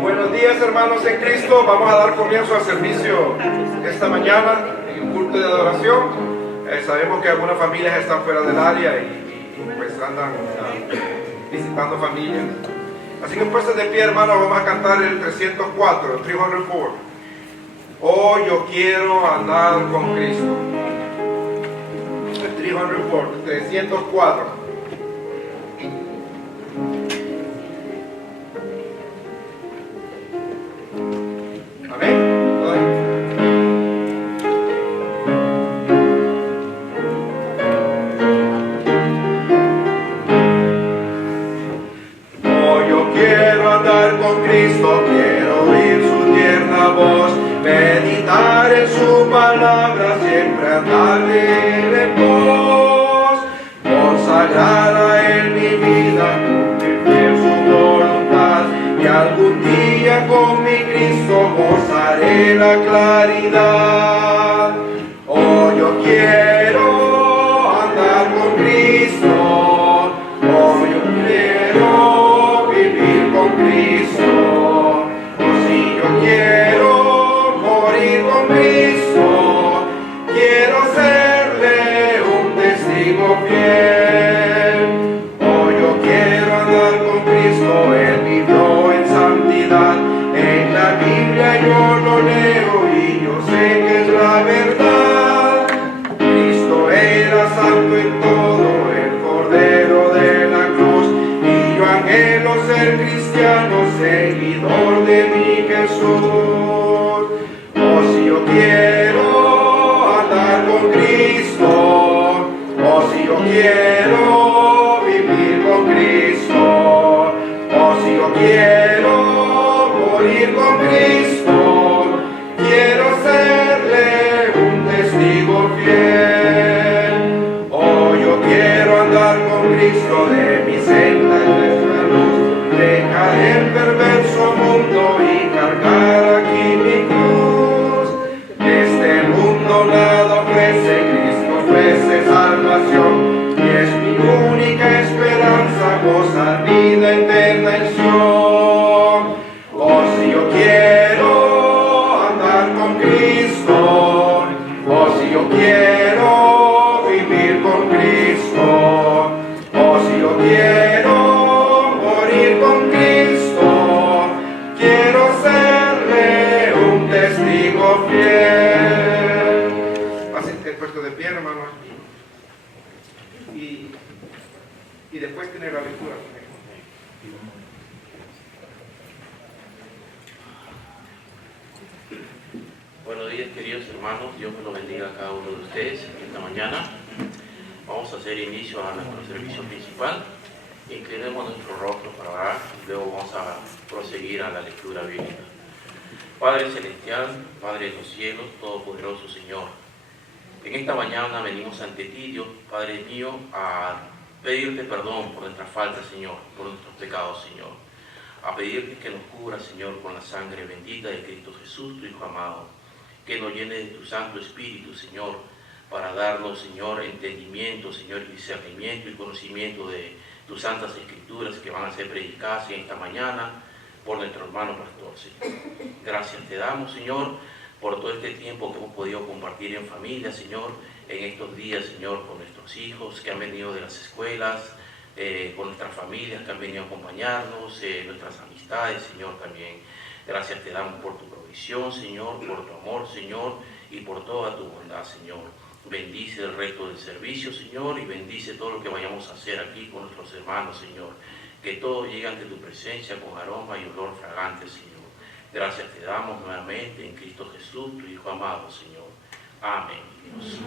Buenos días, hermanos en Cristo. Vamos a dar comienzo al servicio esta mañana en un culto de adoración. Sabemos que algunas familias están fuera del área y pues andan visitando familias. Así que puestos de pie, hermanos, vamos a cantar el 304, el 304. Oh, yo quiero andar con Cristo. El 304, 304. Meditar en su palabra, siempre andarle en pos, consagrar a él mi vida, cumplir su voluntad, y algún día con mi Cristo gozaré la claridad. Oh, yo quiero andar con Cristo, oh, yo quiero vivir con Cristo, oh, si yo quiero con Cristo, quiero serle un testigo fiel. Oh, yo quiero andar con Cristo, Él vivió en santidad. En la Biblia yo lo leo y yo sé que es la verdad. Cristo era santo en todo, el Cordero de la cruz. Y yo anhelo ser cristiano, seguidor de mi Jesús. Si yo quiero andar con Cristo, oh, si yo quiero vivir con Cristo, oh, si yo quiero morir con Cristo, quiero serle un testigo fiel. Oh, yo quiero andar con Cristo, de mi senda y nuestra luz, dejar el perverso mundo y cargar aquí mi cruz. Nada ofrece, Cristo ofrece salvación, y es mi única esperanza gozar vida eterna en Sion. Oh, si yo quiero andar con Cristo, oh, si yo quiero vivir con Cristo, oh, si yo quiero morir con Cristo, quiero serle un testigo fiel. De pie, hermanos, y después tener la lectura. Buenos días, queridos hermanos, Dios me lo bendiga a cada uno de ustedes esta mañana. Vamos a hacer inicio a nuestro servicio principal. Inclinemos nuestro rostro para orar y luego vamos a proseguir a la lectura bíblica. Padre Celestial, Padre de los cielos, Todopoderoso Señor, en esta mañana venimos ante ti, Dios, Padre mío, a pedirte perdón por nuestras faltas, Señor, por nuestros pecados, Señor. A pedirte que nos cubra, Señor, con la sangre bendita de Cristo Jesús, tu Hijo amado. Que nos llene de tu Santo Espíritu, Señor, para darnos, Señor, entendimiento, Señor, discernimiento y conocimiento de tus santas Escrituras que van a ser predicadas en esta mañana por nuestro hermano pastor, Señor. Gracias te damos, Señor, por todo este tiempo que hemos podido compartir en familia, Señor, en estos días, Señor, con nuestros hijos que han venido de las escuelas, con nuestras familias que han venido a acompañarnos, nuestras amistades, Señor, también. Gracias te damos por tu provisión, Señor, por tu amor, Señor, y por toda tu bondad, Señor. Bendice el resto del servicio, Señor, y bendice todo lo que vayamos a hacer aquí con nuestros hermanos, Señor. Que todo llegue ante tu presencia con aroma y olor fragante, Señor. Gracias te damos nuevamente en Cristo Jesús, tu Hijo amado, Señor. Amén, Dios.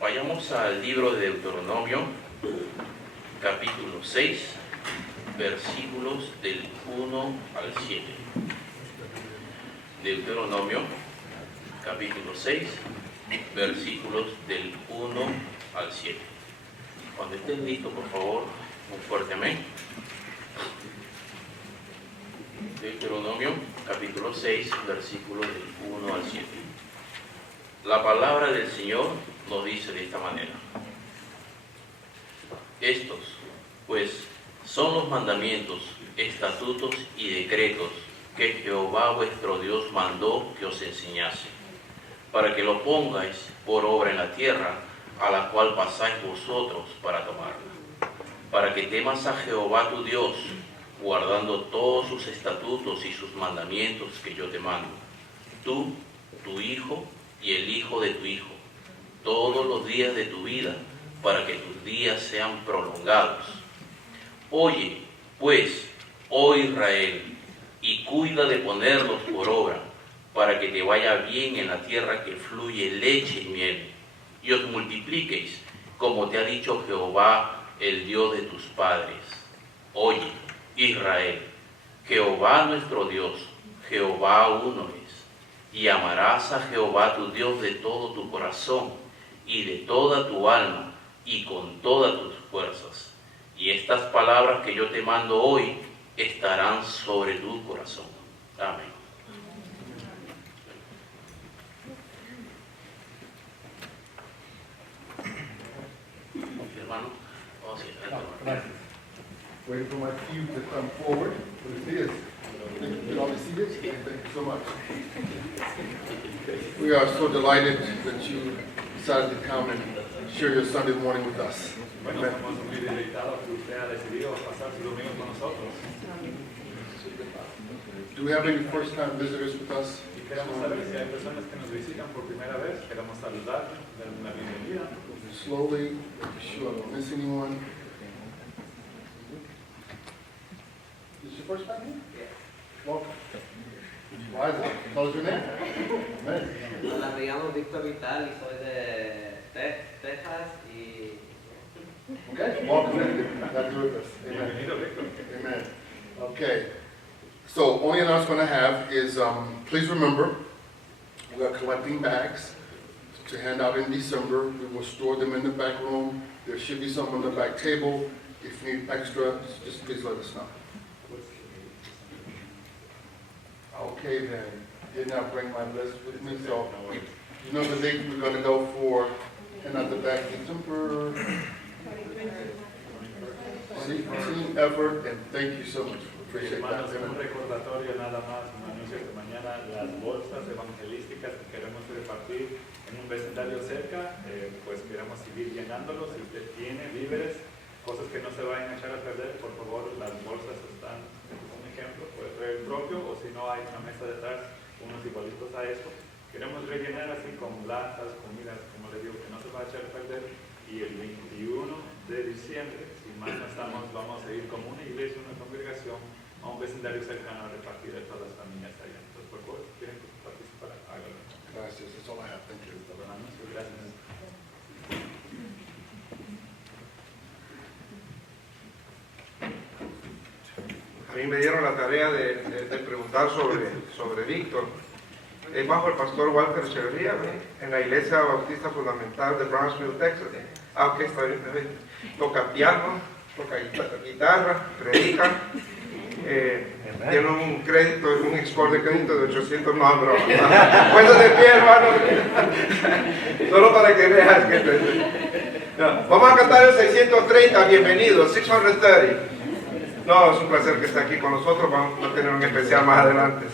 Vayamos al libro de Deuteronomio, capítulo 6, versículos del 1 al 7. Deuteronomio, capítulo 6, versículos del 1 al 7. Cuando estén listos, por favor, un fuerte amén. Deuteronomio, capítulo 6, versículos del 1 al 7. La palabra del Señor nos dice de esta manera: estos, pues, son los mandamientos estatutos y decretos que Jehová vuestro Dios mandó que os enseñase, para que lo pongáis por obra en la tierra a la cual pasáis vosotros para tomarla, para que temas a Jehová tu Dios, guardando todos sus estatutos y sus mandamientos que yo te mando, tú, tu hijo y el hijo de tu hijo, todos los días de tu vida, para que tus días sean prolongados. Oye, pues, oh Israel, y cuida de ponerlos por obra, para que te vaya bien en la tierra que fluye leche y miel, y os multipliquéis, como te ha dicho Jehová, el Dios de tus padres. Oye, Israel, Jehová nuestro Dios, Jehová uno es, y amarás a Jehová tu Dios de todo tu corazón, y de toda tu alma, y con todas tus fuerzas. Y estas palabras que yo te mando hoy estarán sobre tu corazón. Amén. Hermano, vamos a ir adelante. Waiting for my cue to come forward, but it is. You all be seated. Thank you so much. We are so delighted that you decided to come and share your Sunday morning with us. Bueno, estamos muy deleitados que usted ha decidido pasar su domingo con nosotros. Do we have any first-time visitors with us? Y queremos saber si hay personas que nos visitan por primera vez. Queremos saludar, darles la bienvenida. Slowly, make sure I don't miss anyone. This is your first time here? Yeah. Welcome. Why is it? Tell us your name. Amen. Hola, me llamo Víctor Vital y soy de Texas y... Okay, welcome. Glad you're with us. Amen. Bienvenido, Víctor. Amen. Okay. So, only announcement I have is, please remember, we are collecting bags to hand out in December. We will store them in the back room. There should be some on the back table. If you need extra, just please let us know. Okay then, did not bring my list with me, so you know the date we're gonna go for, and at the back, December. Team effort, and thank you so much. Appreciate that. Hermanos, un recordatorio nada más, un anuncio que mañana las bolsas evangelísticas que queremos repartir en un vecindario cerca, pues queremos seguir llenándolos. Si usted tiene víveres, cosas que no se vayan a echar a perder, por favor, las bolsas están, un ejemplo, puede traer el propio, o si no hay una mesa detrás, unos igualitos a esto. Queremos rellenar así con latas, comidas, como les digo, que no se va a echar a perder. Y el 21 de diciembre, si más no estamos, vamos a ir como una iglesia, una congregación, a un vecindario cercano a repartir a todas las familias allá. Entonces, por favor, si quieren participar, háganlo. Gracias, that's all I have. Thank you. Gracias. A mí me dieron la tarea de preguntar sobre Víctor. Es bajo el pastor Walter Echeverría, en la Iglesia Bautista Fundamental de Brownsville, Texas. Ok, está bien. Toca piano, toca guitarra, predica. Tiene un crédito, un score de crédito de 800, no, broma. Puestos de pie, hermano. Solo para que veas que... No. Vamos a cantar el 630, bienvenido, 630. No, es un placer que esté aquí con nosotros, vamos a tener un especial más adelante.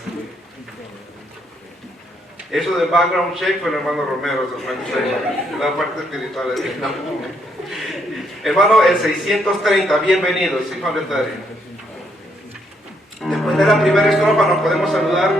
Eso del background check fue el hermano Romero, la parte espiritual es bien. Hermano, el 630, bienvenido, 630. Después de la primera estrofa nos podemos saludar.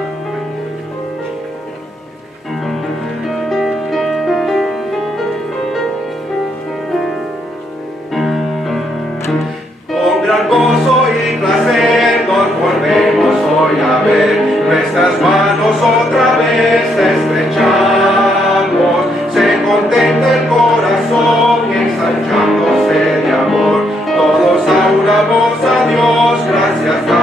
Con gran gozo y placer nos volvemos hoy a ver, nuestras manos otra vez estrechamos, se contenta el corazón ensanchándose de amor, todos aunamos a Dios, gracias damos.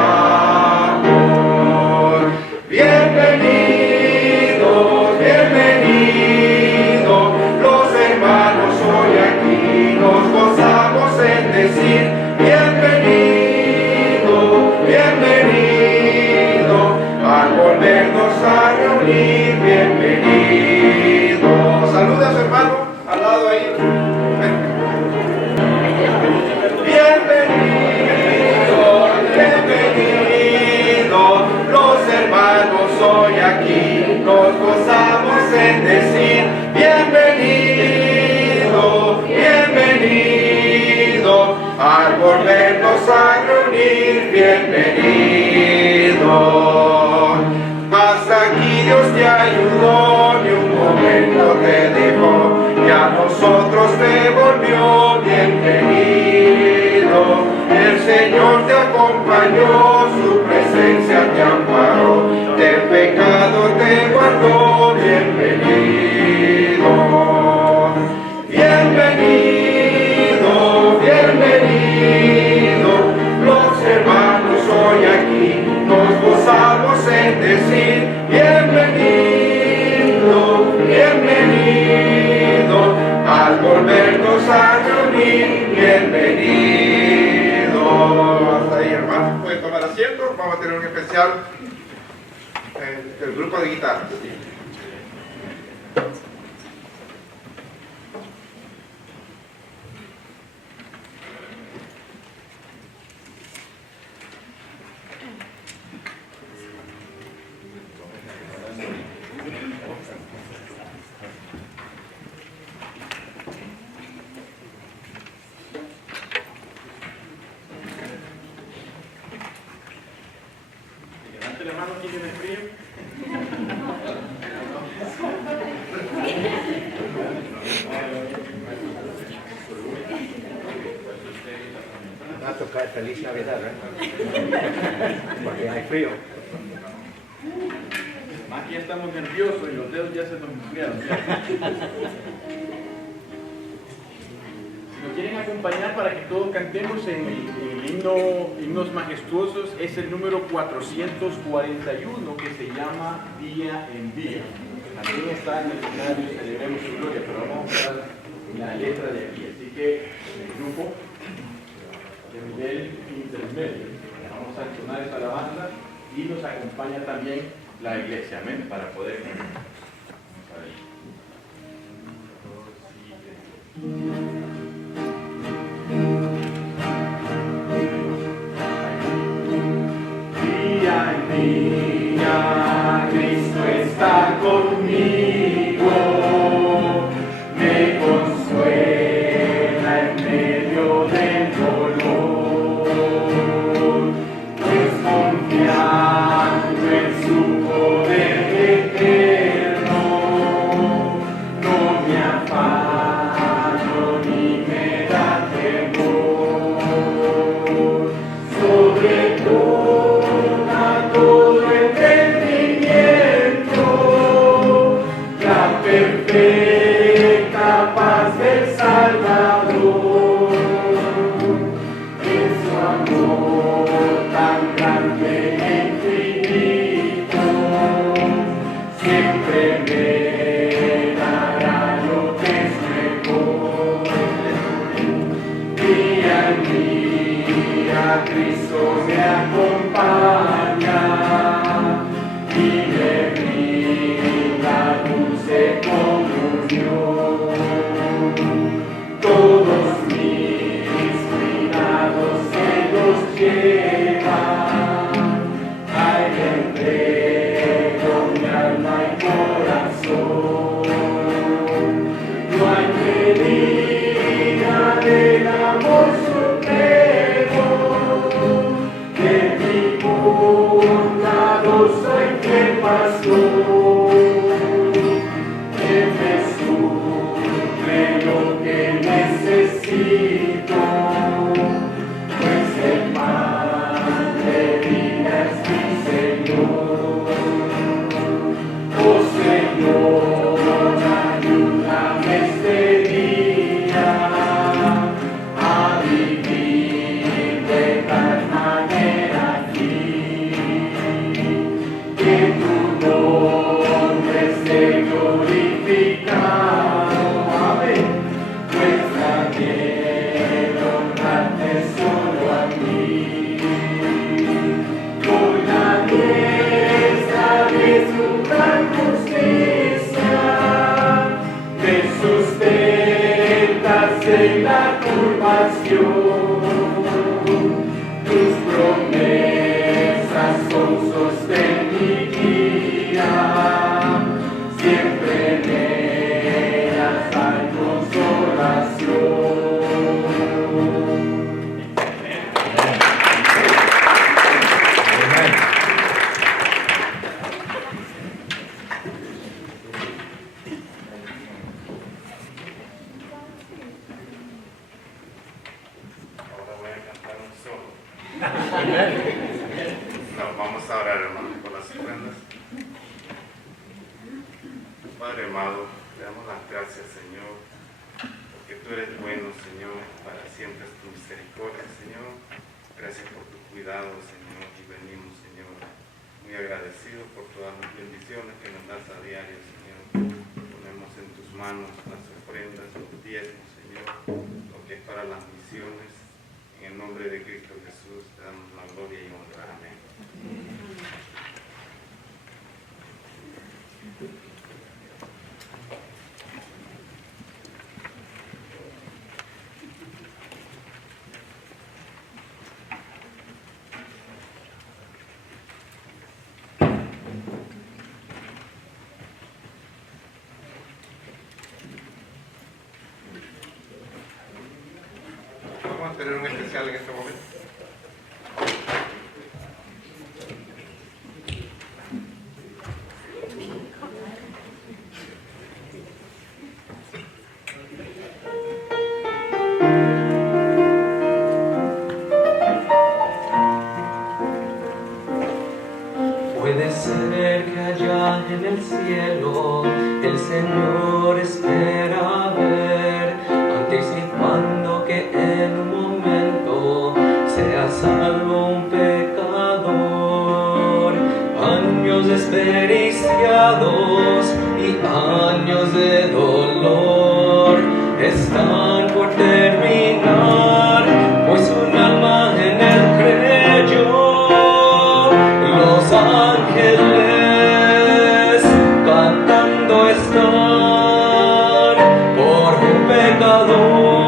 Bienvenidos, bienvenidos, los hermanos hoy aquí nos gozamos en decir bienvenido, bienvenido, al volvernos a reunir, bienvenido. hermanos hoy aquí nos gozamos en decir bienvenido, bienvenido, al volvernos a reunir, bienvenido. Mas aquí Dios te ayudó, ni un momento te dejó, y a nosotros te volvió bienvenido. El Señor te acompañó, su presencia te amparó, del pecado te guardó, bienvenido. Bienvenido, bienvenido, los hermanos hoy aquí nos gozamos en decir bienvenido, bienvenido, al volvernos a reunir, bienvenido. Hasta ahí, hermanos, pueden tomar asiento. Vamos a tener un especial del grupo de guitarras. Levante la mano, ¿quién tiene frío? Va a tocar Feliz Navidad, ¿eh? Porque hay frío. Más que ya estamos nerviosos y los dedos ya se nos enfriaron. Si nos quieren acompañar para que todos cantemos en el himno, himnos majestuosos, es el número 441 que se llama Día en Día. También está en el escenario Celebremos su Gloria, pero vamos a usar la letra de aquí. Así que el grupo de nivel intermedio, vamos a entonar esta alabanza y nos acompaña también la iglesia, amén, para poder cantar. Vamos a ver. 1, 2, 3. Día en día, Cristo está conmigo, me consuela en medio del dolor, pues confiando en su poder eterno, no me afano ni me da temor, sobre toda Vamos a orar, hermanos, por las ofrendas. Padre amado, te damos las gracias, Señor, porque tú eres bueno, Señor, para siempre es tu misericordia, Señor. Gracias por tu cuidado, Señor, y venimos, Señor, muy agradecidos por todas las bendiciones que nos das a diario, Señor. Ponemos en tus manos las ofrendas, los diezmos, Señor, lo que es para las misiones. En el nombre de Cristo Jesús te damos la gloria y honra. Amén. Vamos a tener un especial en este momento. Puede ser que allá en el cielo el Señor espera ver, anticipando que en un momento sea salvo un pecador. Años desperdiciados y años de dolor están por terminar, pues un alma en él creyó. Los ángeles cantando están por un pecador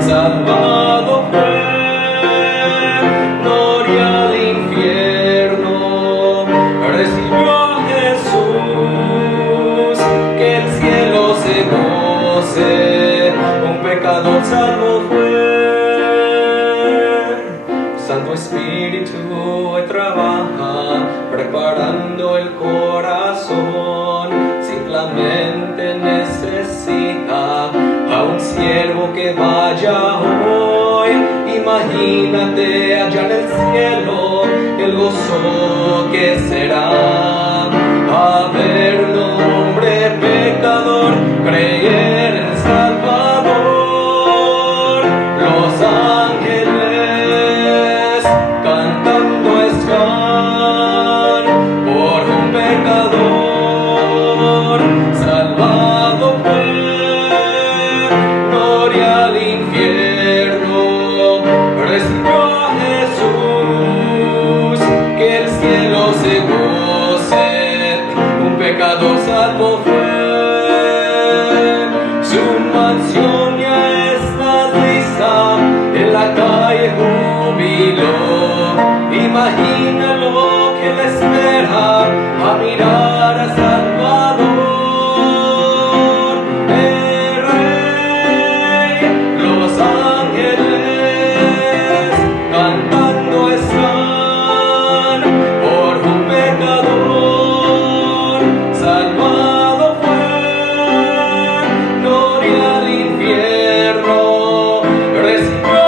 salvado fue, gloria al infierno, recibió a Jesús, que el cielo se goce, un pecador salvo fue. Santo Espíritu trabaja preparando el corazón, simplemente necesita a un siervo que vaya hoy. Imagínate allá en el cielo el gozo que será a verlo, hombre pecador, creer en el Salvador. Los ángeles cantando están por un pecador salvado fue, gloria al infierno, recibió a Jesús, que el cielo se goce, un pecador salvo fue. Su mansión ya está lista, en la calle júbilo. Imagina lo que le espera a mirar a Salvador, el Rey. Los ángeles cantando están por un pecador salvado fue, gloria al infierno, recibió a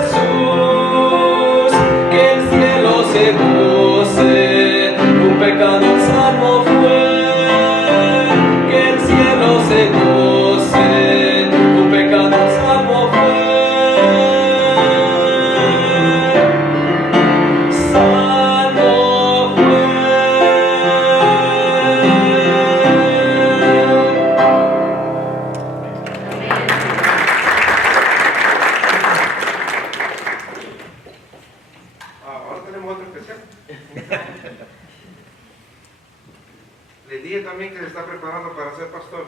Jesús, que el cielo se goce, un pecador salvo fue, que el cielo se goce, un pecador salvo fue, salvo fue. Ahora tenemos otro especial. Le dije también que se está preparando para ser pastor.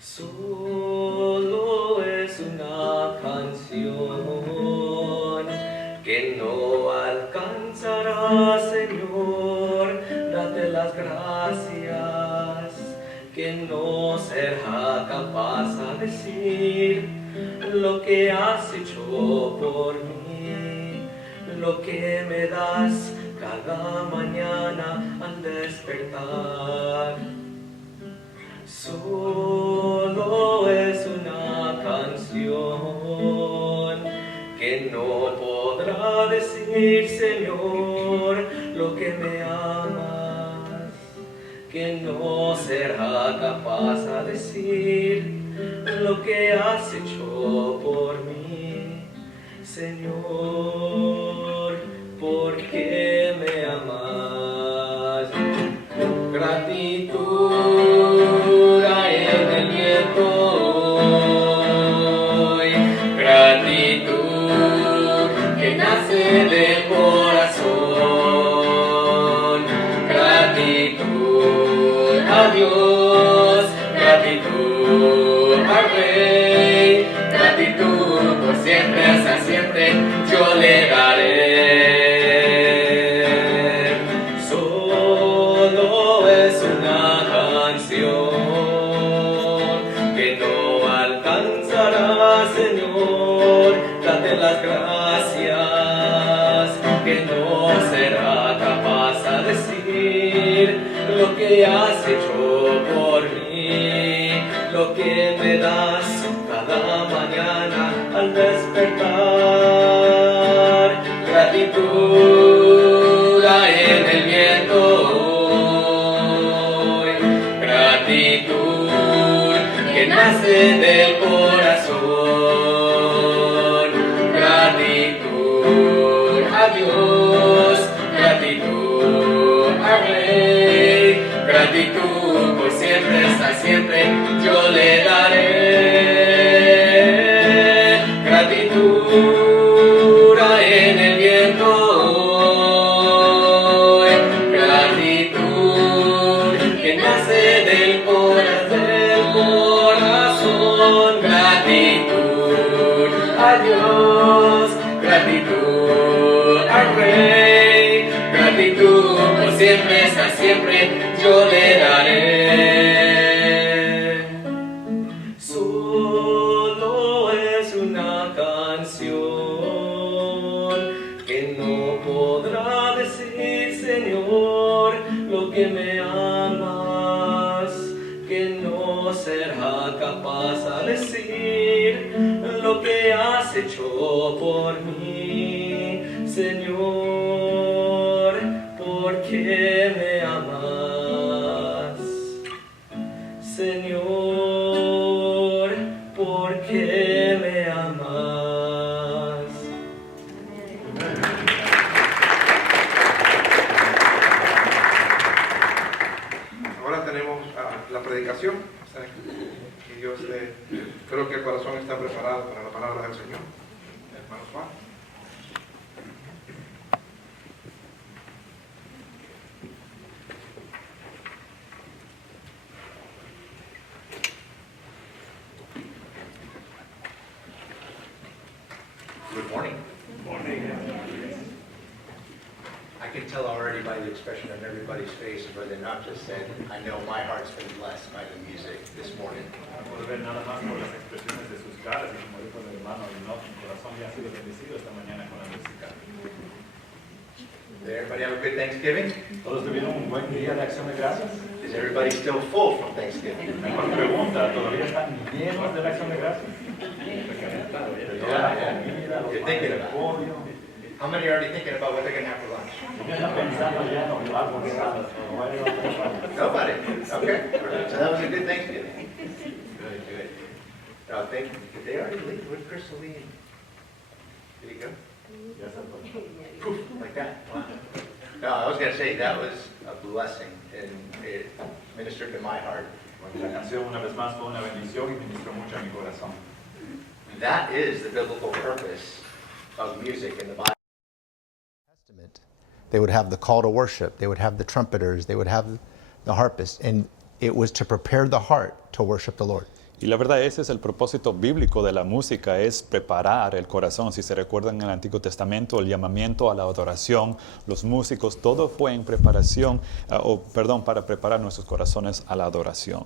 Solo es una una canción que no alcanzará, Señor, date las gracias, que no será capaz a decir lo que has hecho por mí, lo que me das cada mañana al despertar. Solo es una canción que no podrá decir, Señor, lo que me amas, que no será capaz a decir lo que has hecho por mí, Señor, porque me amas. Gratitud hay en el viento hoy, gratitud que nace del corazón, gratitud a Dios, gratitud al Rey, gratitud por siempre, hasta siempre yo le daré. Solo es una canción que no alcanzará, Señor, date las gracias, que no será capaz a decir lo que has hecho por mí, lo que me das cada mañana al despertar. Gratitud hay en el viento hoy, gratitud que nace del corazón, gratitud a Dios, gratitud al Rey, gratitud por siempre, hasta siempre yo le daré. Gratitud hay en el viento hoy, gratitud que nace del corazón, gratitud a Dios, gratitud al Rey, gratitud por siempre, hasta siempre yo le daré. Solo es una canción que no podrá decir, Señor, lo que me amas, que no será capaz a decir lo que has hecho por mí, Señor, porque me amas, Señor, porque me amas. Ahora tenemos la predicación. O sea, que Dios creo que el corazón está preparado para la palabra del Señor. Hermano Juan. Good morning. I can tell already by the expression on everybody's face, and Brother Nacho said, I know my heart's been blessed by the music this morning. Por ver nada más por las expresiones de sus caras y como dijo el hermano, no, mi corazón ya ha sido bendecido esta mañana con la música. Did everybody have a good Thanksgiving? ¿Todos tuvieron un buen día de acción de gracias? Is everybody still full from Thanksgiving? Mejor pregunta, ¿todavía están llenos de la acción de gracias? De toda la comida, los You're panes thinking del about podio. it. How many are already thinking about what they're going to have for lunch? Están pensando ya en lo que va a almorzar, o va a ir a almorzar. Nobody? Okay. So that was a good Thanksgiving. Good, good. No, thank you. Did they already leave? Where'd Crystal leave? Did he go? Ya está todo. Poof, like that. Wow. No, I was going to say that was a blessing, and it ministered to my heart. Bueno, la canción una vez más fue una bendición y ministró mucho a mi corazón. That is the biblical purpose of music in the Bible. Testament. They would have the call to worship. They would have the trumpeters. They would have the harpists. And it was to prepare the heart to worship the Lord. Y la verdad, ese es el propósito bíblico de la música, es preparar el corazón. Si se recuerdan en el Antiguo Testamento, el llamamiento a la adoración, los músicos, todo fue en preparación, para preparar nuestros corazones a la adoración.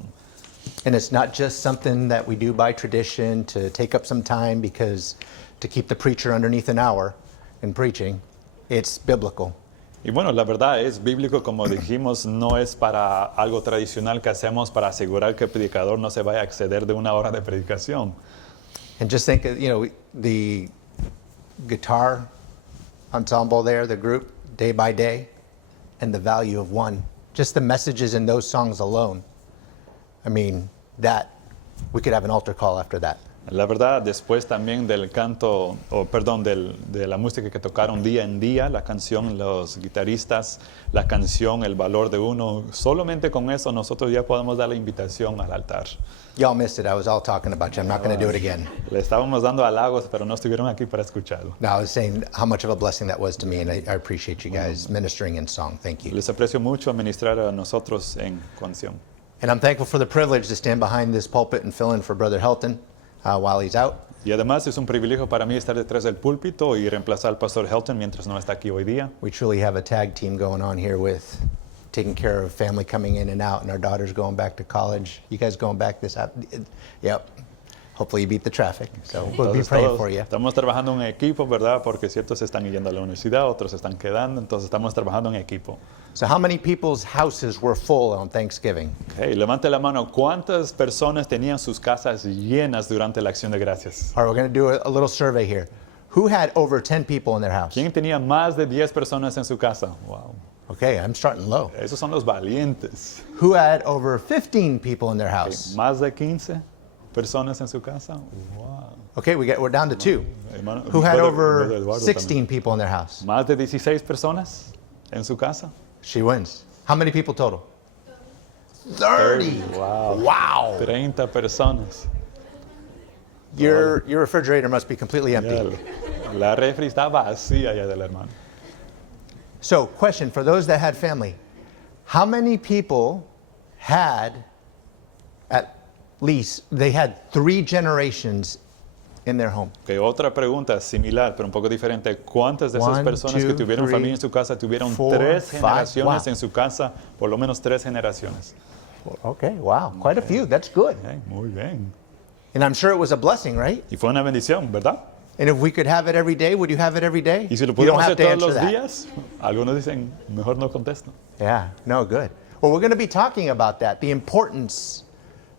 And it's not just something that we do by tradition to take up some time because to keep the preacher underneath an hour in preaching. It's biblical. Y bueno, la verdad es bíblico, como dijimos, no es para algo tradicional que hacemos para asegurar que el predicador no se vaya a exceder de una hora de predicación. And just think, the guitar ensemble there, the group, day by day, and the value of one. Just the messages in those songs alone. I mean, that, we could have an altar call after that. La verdad, después también del canto, de la música que tocaron día en día, la canción, los guitarristas, la canción, el valor de uno, solamente con eso nosotros ya podemos dar la invitación al altar. Y'all missed it. I was all talking about you. I'm not going to do it again. Le estábamos dando halagos, pero no estuvieron aquí para escucharlo. No, I was saying how much of a blessing that was to me, and I appreciate you guys ministering in song. Thank you. Les aprecio mucho ministrar a nosotros en canción. And I'm thankful for the privilege to stand behind this pulpit and fill in for Brother Helton while he's out. Y además es un privilegio para mí estar detrás del púlpito y reemplazar al pastor Helton mientras no está aquí hoy día. We truly have a tag team going on here with taking care of family coming in and out, and our daughter's going back to college. You guys going back this out? Yep. Hopefully you beat the traffic. So we'll be praying for you. Estamos trabajando en equipo, ¿verdad? Porque ciertos están yendo a la universidad, otros están quedando, entonces estamos trabajando en equipo. So how many people's houses were full on Thanksgiving? Okay, levante la mano. ¿Cuántas personas tenían sus casas llenas durante la acción de gracias? All right, we're going to do a little survey here. Who had over 10 people in their house? ¿Quién tenía más de 10 personas en su casa? Wow. Okay, I'm starting low. Esos son los valientes. Who had over 15 people in their house? ¿Más de 15 personas en su casa? Wow. Okay, we're down to 2. Hermano, Who had Brother over Eduardo 16 people in their house? ¿Más de 16 personas en su casa? She wins. How many people total? 30. Wow. Wow. 30 personas. Your refrigerator must be completely empty. Ya, la refri está vacía ya del hermano. So, question for those that had family. How many people had at least, they had 3 generations in their home? Okay, otra pregunta similar, pero un poco diferente. ¿Cuántas de esas 1, personas que 2, tuvieron 3, familia en su casa tuvieron 4, 3 5, generaciones wow. en su casa? Por lo menos 3 generaciones. Okay, wow. Quite a few. That's good. Okay, muy bien. And I'm sure it was a blessing, right? Y fue una bendición, ¿verdad? And if we could have it every day, would you have it every day? Y si lo You don't pudiéramos have hacer to todos answer los that. días, algunos dicen, mejor no contesto. Yeah, no, good. Well, we're going to be talking about that, the importance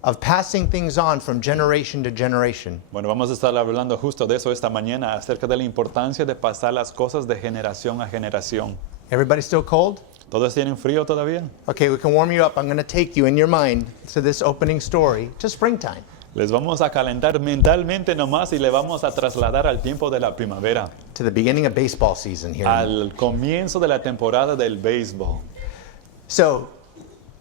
of passing things on from generation to generation. Bueno, vamos a estar hablando justo de eso esta mañana, acerca de la importancia de pasar las cosas de generación a generación. Everybody still cold? ¿Todos tienen frío todavía? Okay, we can warm you up. I'm going to take you in your mind to this opening story to springtime. Les vamos a calentar mentalmente nomás y le vamos a trasladar al tiempo de la primavera, To the beginning of baseball season here. al comienzo de la temporada del béisbol. So,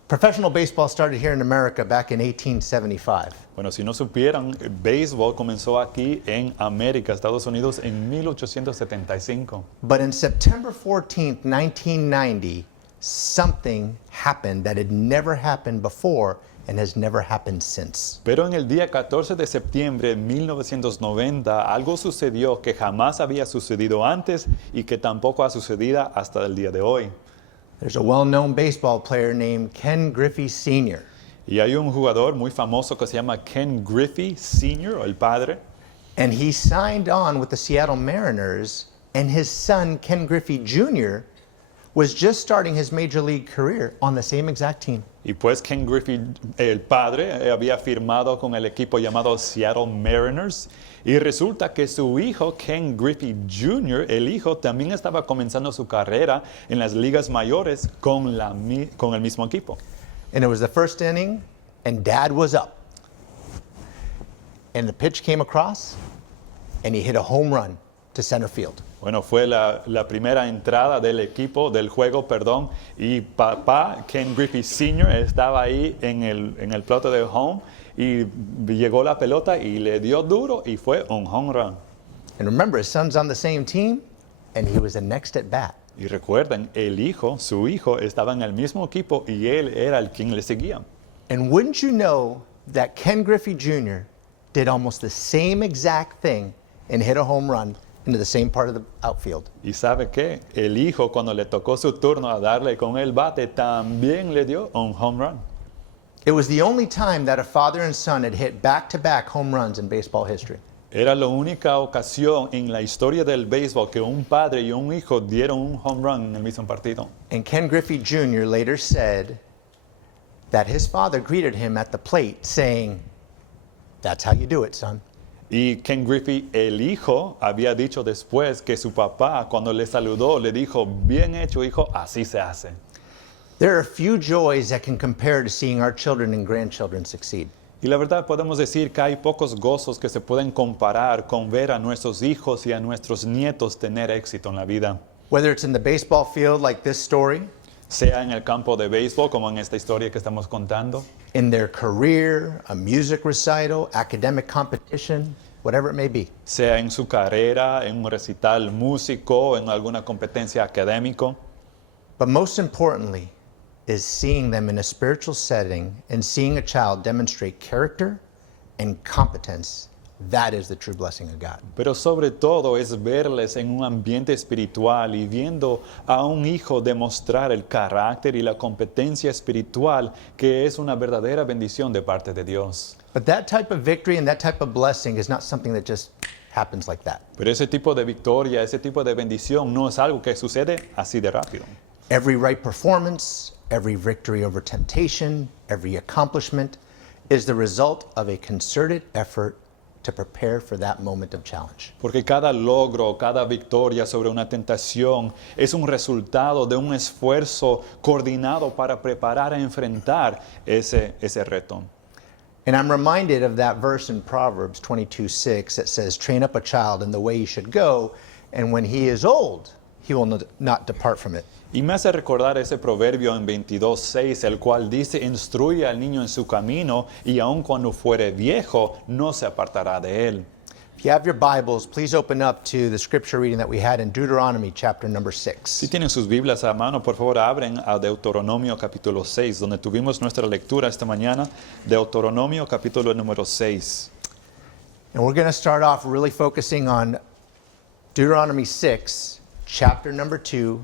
professional baseball started here in America back in 1875. Bueno, si no supieran, el béisbol comenzó aquí en América, Estados Unidos, en 1875. But in September 14th, 1990, something happened that had never happened before and has never happened since. Pero en el día 14 de septiembre de 1990, algo sucedió que jamás había sucedido antes y que tampoco ha sucedido hasta el día de hoy. There's a well-known baseball player named Ken Griffey Sr. Y hay un jugador muy famoso que se llama Ken Griffey Sr., el padre, And he signed on with the Seattle Mariners, and his son, Ken Griffey Jr., was just starting his major league career on the same exact team. y pues Ken Griffey, el padre, había firmado con el equipo llamado Seattle Mariners, y resulta que su hijo, Ken Griffey Jr., el hijo, también estaba comenzando su carrera en las ligas mayores con el mismo equipo. And it was the first inning, and Dad was up. And the pitch came across, and he hit a home run to center field. Bueno, fue la primera entrada del equipo, del juego, perdón, y papá, Ken Griffey Sr., estaba ahí en el plato de home, y llegó la pelota y le dio duro, y fue un home run. And remember, his son's on the same team, and he was the next at bat. Y recuerden, su hijo, estaba en el mismo equipo, y él era el quien le seguía. And wouldn't you know, that Ken Griffey Jr. did almost the same exact thing and hit a home run into the same part of the outfield. ¿Y sabe qué? El hijo, cuando le tocó su turno a darle con el bate, también le dio un home run. It was the only time that a father and son had hit back-to-back home runs in baseball history. Era la única ocasión en la historia del béisbol que un padre y un hijo dieron un home run en el mismo partido. And Ken Griffey Jr. later said that his father greeted him at the plate saying, "That's how you do it, son." Y Ken Griffey, el hijo, había dicho después que su papá, cuando le saludó, le dijo, bien hecho, hijo, así se hace. There are few joys that can compare to seeing our children and grandchildren succeed. Y la verdad podemos decir que hay pocos gozos que se pueden comparar con ver a nuestros hijos y a nuestros nietos tener éxito en la vida. Whether it's in the baseball field like this story, Sea en el campo de béisbol, como en esta historia que estamos contando, in their career, a music recital, academic competition, whatever it may be. sea en su carrera, en un recital músico, en alguna competencia académica. But most importantly is seeing them in a spiritual setting and seeing a child demonstrate character and competence. That is the true blessing of God. Pero sobre todo es verles en un ambiente espiritual y viendo a un hijo demostrar el carácter y la competencia espiritual que es una verdadera bendición de parte de Dios. But that type of victory and that type of blessing is not something that just happens like that. Pero ese tipo de victoria, ese tipo de bendición no es algo que sucede así de rápido. Every right performance, every victory over temptation, every accomplishment is the result of a concerted effort to prepare for that moment of challenge. Porque cada logro, cada victoria sobre una tentación es un resultado de un esfuerzo coordinado para preparar a enfrentar ese reto. And I'm reminded of that verse in Proverbs 22:6 that says, "Train up a child in the way he should go, and when he is old, he will not depart from it." Y me hace recordar ese proverbio en 22:6, el cual dice, instruye al niño en su camino, y aun cuando fuere viejo, no se apartará de él. If you have your Bibles, please open up to the scripture reading that we had in Deuteronomy chapter number 6. Si tienen sus Biblias a mano, por favor, abren a Deuteronomio capítulo 6, donde tuvimos nuestra lectura esta mañana, Deuteronomio capítulo número 6. And we're going to start off really focusing on Deuteronomy 6, chapter number 2.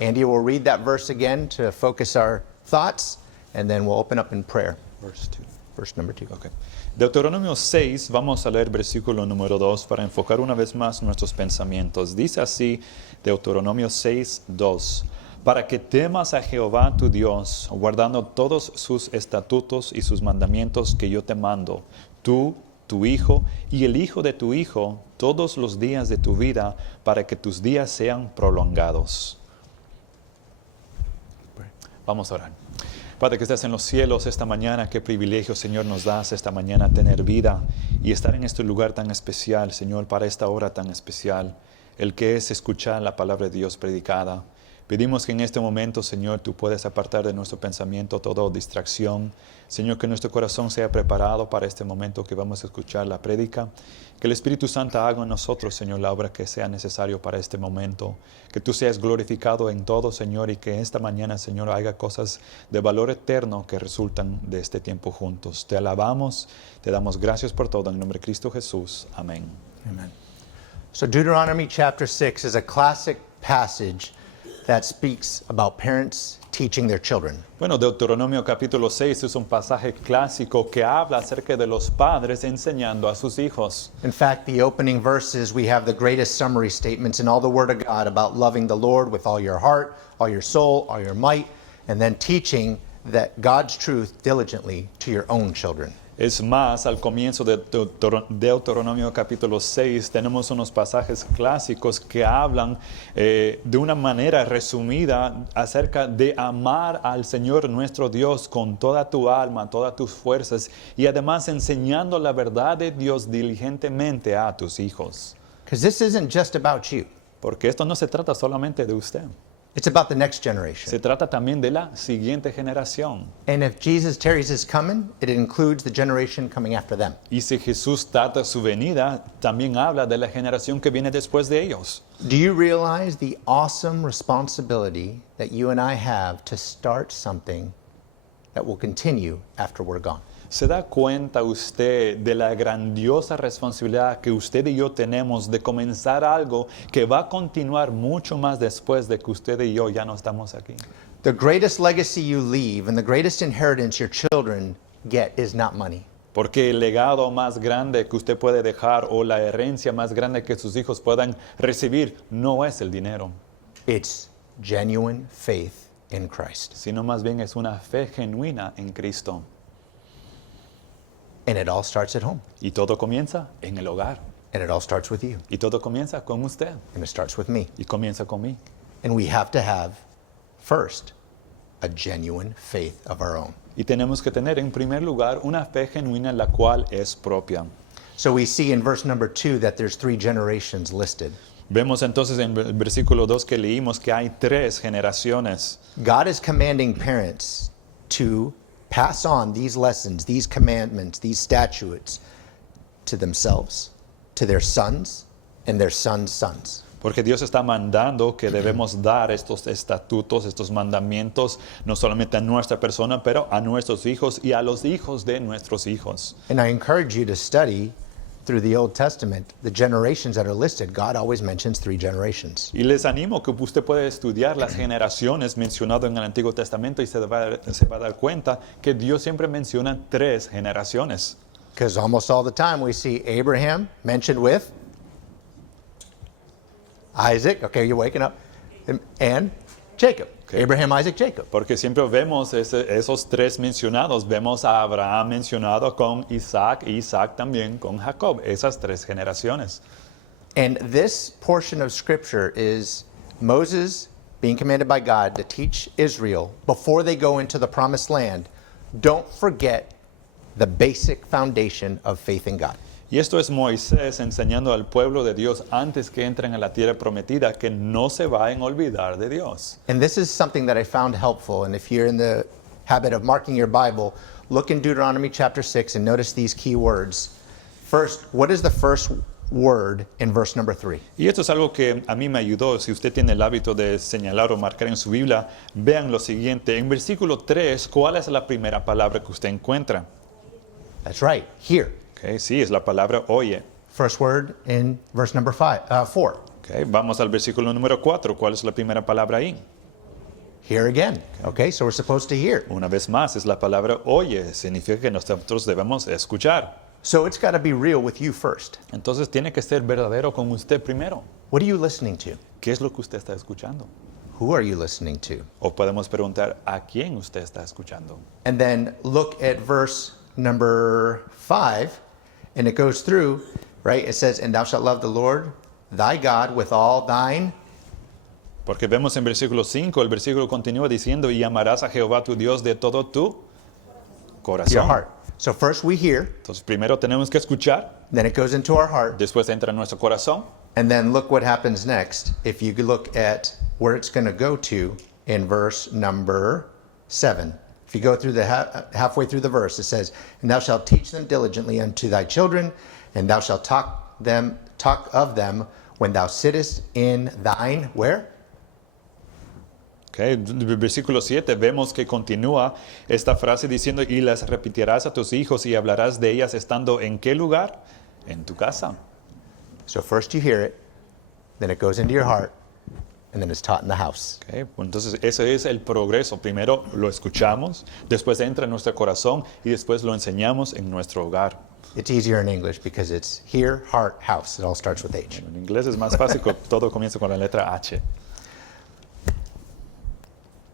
Andy will read that verse again to focus our thoughts, and then we'll open up in prayer. Verse number 2. Okay. Deuteronomio 6, vamos a leer versículo número 2 para enfocar una vez más nuestros pensamientos. Dice así, Deuteronomio 6, 2. Para que temas a Jehová tu Dios, guardando todos sus estatutos y sus mandamientos que yo te mando, tú, tu hijo y el hijo de tu hijo, todos los días de tu vida, para que tus días sean prolongados. Vamos a orar. Padre que estás en los cielos esta mañana, qué privilegio, Señor, nos das esta mañana tener vida y estar en este lugar tan especial, Señor, para esta hora tan especial, el que es escuchar la palabra de Dios predicada. Pedimos que en este momento, Señor, tú puedes apartar de nuestro pensamiento toda distracción. Señor, que nuestro corazón sea preparado para este momento que vamos a escuchar la prédica. Que el Espíritu Santo haga en nosotros, Señor, la obra que sea necesario para este momento. Que tú seas glorificado en todo, Señor, y que esta mañana, Señor, haga cosas de valor eterno que resultan de este tiempo juntos. Te alabamos, te damos gracias por todo. En nombre de Cristo Jesús. Amén. Amen. So Deuteronomy chapter 6 is a classic passage that speaks about parents teaching their children. Bueno, Deuteronomio capítulo 6 es un pasaje clásico que habla acerca de los padres enseñando a sus hijos. In fact, the opening verses, we have the greatest summary statements in all the Word of God about loving the Lord with all your heart, all your soul, all your might, and then teaching that God's truth diligently to your own children. Es más, al comienzo de Deuteronomio capítulo 6 tenemos unos pasajes clásicos que hablan de una manera resumida acerca de amar al Señor nuestro Dios con toda tu alma, todas tus fuerzas y además enseñando la verdad de Dios diligentemente a tus hijos. Because this isn't just about you. Porque esto no se trata solamente de usted. It's about the next generation. Se trata también de la siguiente generación. And if Jesus tarries his coming, it includes the generation coming after them. Y si Jesús tarda su venida, también habla de la generación que viene después de ellos. Do you realize the awesome responsibility that you and I have to start something that will continue after we're gone? ¿Se da cuenta usted de la grandiosa responsabilidad que usted y yo tenemos de comenzar algo que va a continuar mucho más después de que usted y yo ya no estamos aquí? The greatest legacy you leave and the greatest inheritance your children get is not money. Porque el legado más grande que usted puede dejar o la herencia más grande que sus hijos puedan recibir no es el dinero, It's genuine faith in Christ. sino más bien es una fe genuina en Cristo. And it all starts at home. Y todo comienza en el hogar. And it all starts with you. Y todo comienza con usted. And it starts with me. Y comienza con mí. And we have to have, first, a genuine faith of our own. Y tenemos que tener en primer lugar una fe genuina la cual es propia. So we see in verse number 2 that there's 3 generations listed. Vemos entonces en el versículo 2 que leímos que hay 3 generaciones. God is commanding parents to pass on these lessons, these commandments, these statutes to themselves, to their sons, and their sons' sons. Porque Dios está mandando que debemos dar estos estatutos, estos mandamientos, no solamente a nuestra persona, pero a nuestros hijos y a los hijos de nuestros hijos. And I encourage you to study through the Old Testament the generations that are listed. God always mentions 3 generations. Y les animo que usted pueda estudiar las generaciones mencionadas en el Antiguo Testamento y se va a dar cuenta que Dios siempre menciona 3 generaciones. Because almost all the time we see Abraham mentioned with Isaac, okay, you're waking up, and Jacob. Okay. Abraham, Isaac, Jacob. Porque siempre vemos esos 3 mencionados. Vemos a Abraham mencionado con Isaac y Isaac también con Jacob. Esas 3 generaciones. And this portion of Scripture is Moses being commanded by God to teach Israel before they go into the promised land, don't forget the basic foundation of faith in God. Y esto es Moisés enseñando al pueblo de Dios antes que entren a la tierra prometida que no se vayan a olvidar de Dios. And this is something that I found helpful. And if you're in the habit of marking your Bible, look in Deuteronomy chapter 6 and notice these key words. First, what is the first word in verse number 3? Y esto es algo que a mí me ayudó. Si usted tiene el hábito de señalar o marcar en su Biblia, vean lo siguiente. En versículo 3, ¿cuál es la primera palabra que usted encuentra? That's right, hear. Okay, sí, es la palabra oye. First word in verse number 4. Okay, vamos al versículo número 4. ¿Cuál es la primera palabra ahí? Hear again. Okay, so we're supposed to hear. Una vez más, es la palabra oye. Significa que nosotros debemos escuchar. So it's got to be real with you first. Entonces tiene que ser verdadero con usted primero. What are you listening to? ¿Qué es lo que usted está escuchando? Who are you listening to? O podemos preguntar a quién usted está escuchando. And then look at verse number 5, and it goes through, right? It says, and thou shalt love the Lord thy God with all thine. Porque vemos en versículo 5, el versículo continúa diciendo, y amarás a Jehová tu Dios de todo tu corazón. Your heart. So first we hear, Entonces primero tenemos que escuchar, then it goes into our heart, después entra en nuestro corazón. and then look what happens next. If you look at where it's going to go to in verse number 7. If you go through the halfway through the verse, it says, and thou shalt teach them diligently unto thy children, and thou shalt talk of them when thou sittest in thine, where? Okay. En el versículo 7 vemos que continúa esta frase diciendo, y las repetirás a tus hijos y hablarás de ellas estando ¿en qué lugar? En tu casa. So first you hear it, then it goes into your heart, and then it's taught in the house. Okay. Entonces ese es el progreso. Primero lo escuchamos, después entra en nuestro corazón y después lo enseñamos en nuestro hogar. It's easier in English because it's hear, heart, house. It all starts with H. En inglés es más fácil, todo comienza con la letra H.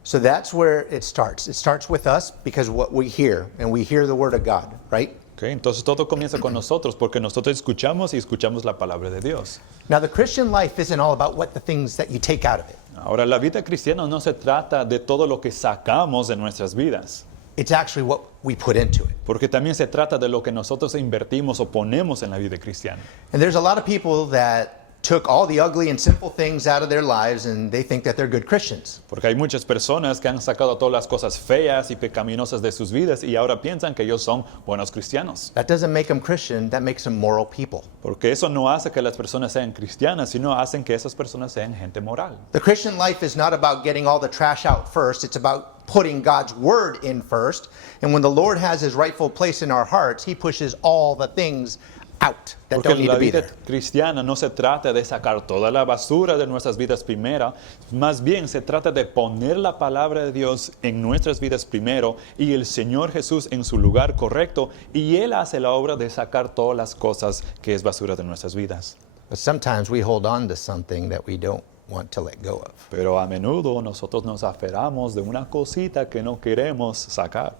So that's where it starts. It starts with us because what we hear, and we hear the word of God, right? Okay. Entonces todo comienza con nosotros porque nosotros escuchamos y escuchamos la palabra de Dios. Now the Christian life isn't all about what the things that you take out of it. Ahora, la vida cristiana no se trata de todo lo que sacamos de nuestras vidas, It's actually what we put into it. porque también se trata de lo que nosotros invertimos o ponemos en la vida cristiana. And there's a lot of people that took all the ugly and simple things out of their lives and they think that they're good Christians. Porque hay muchas personas que han sacado todas las cosas feas y pecaminosas de sus vidas y ahora piensan que ellos son buenos cristianos. That doesn't make them Christian, that makes them moral people. Porque eso no hace que las personas sean cristianas, sino hacen que esas personas sean gente moral. The Christian life is not about getting all the trash out first, it's about putting God's word in first. And when the Lord has his rightful place in our hearts, he pushes all the things out that Porque don't need la to be vida there. cristiana no se trata de sacar toda la basura de nuestras vidas primero, más bien se trata de poner la palabra de Dios en nuestras vidas primero y el Señor Jesús en su lugar correcto, y Él hace la obra de sacar todas las cosas que es basura de nuestras vidas. But sometimes we hold on to something that we don't want to let go of. Pero a menudo nosotros nos aferramos de una cosita que no queremos sacar.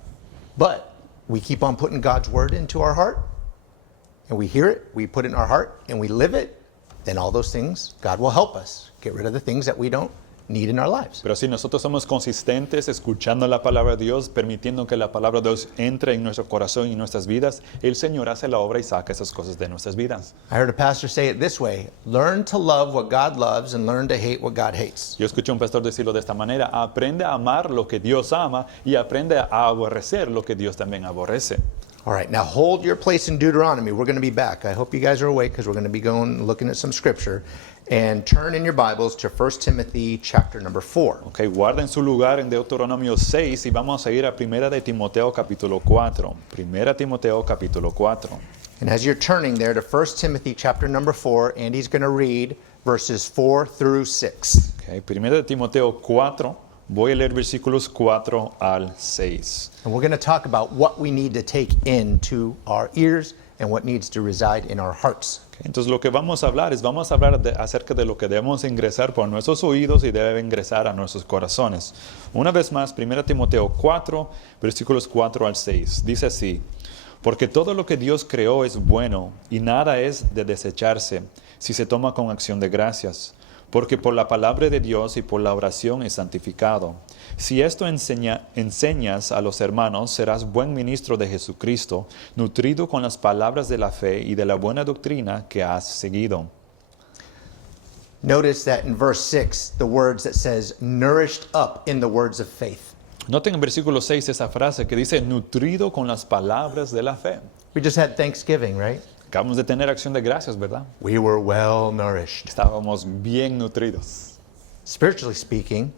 But we keep on putting God's word into our heart, and we hear it, we put it in our heart, and we live it, then all those things, God will help us get rid of the things that we don't need in our lives. Pero si nosotros somos consistentes escuchando la palabra de Dios, permitiendo que la palabra de Dios entre en nuestro corazón y nuestras vidas, el Señor hace la obra y saca esas cosas de nuestras vidas. I heard a pastor say it this way: learn to love what God loves and learn to hate what God hates. Yo escuché a un pastor decirlo de esta manera: aprende a amar lo que Dios ama y aprende a aborrecer lo que Dios también aborrece. All right, now hold your place in Deuteronomy. We're going to be back. I hope you guys are awake because we're going to be going looking at some scripture. And turn in your Bibles to 1 Timothy chapter number 4. Ok, guarden su lugar en Deuteronomio 6 y vamos a ir a 1 de Timoteo capítulo 4. 1 Timoteo capítulo 4. And as you're turning there to 1 Timothy chapter number 4, Andy's going to read verses 4 through 6. Ok, 1 de Timoteo 4, voy a leer versículos 4 al 6. And we're going to talk about what we need to take into our ears and what needs to reside in our hearts. Okay, entonces lo que vamos a hablar acerca de lo que debemos ingresar por nuestros oídos y debe ingresar a nuestros corazones. Una vez más, 1 Timoteo 4, versículos 4 al 6. Dice así: porque todo lo que Dios creó es bueno y nada es de desecharse si se toma con acción de gracias. Porque por la palabra de Dios y por la oración es santificado. Si esto enseñas a los hermanos, serás buen ministro de Jesucristo, nutrido con las palabras de la fe y de la buena doctrina que has seguido. Notice that in verse 6, the words that says, nourished up in the words of faith. Noten en versículo 6 esa frase que dice, nutrido con las palabras de la fe. We just had Thanksgiving, right? Acabamos de tener acción de gracias, ¿verdad? We were well nourished. Estábamos bien nutridos. Spiritually speaking,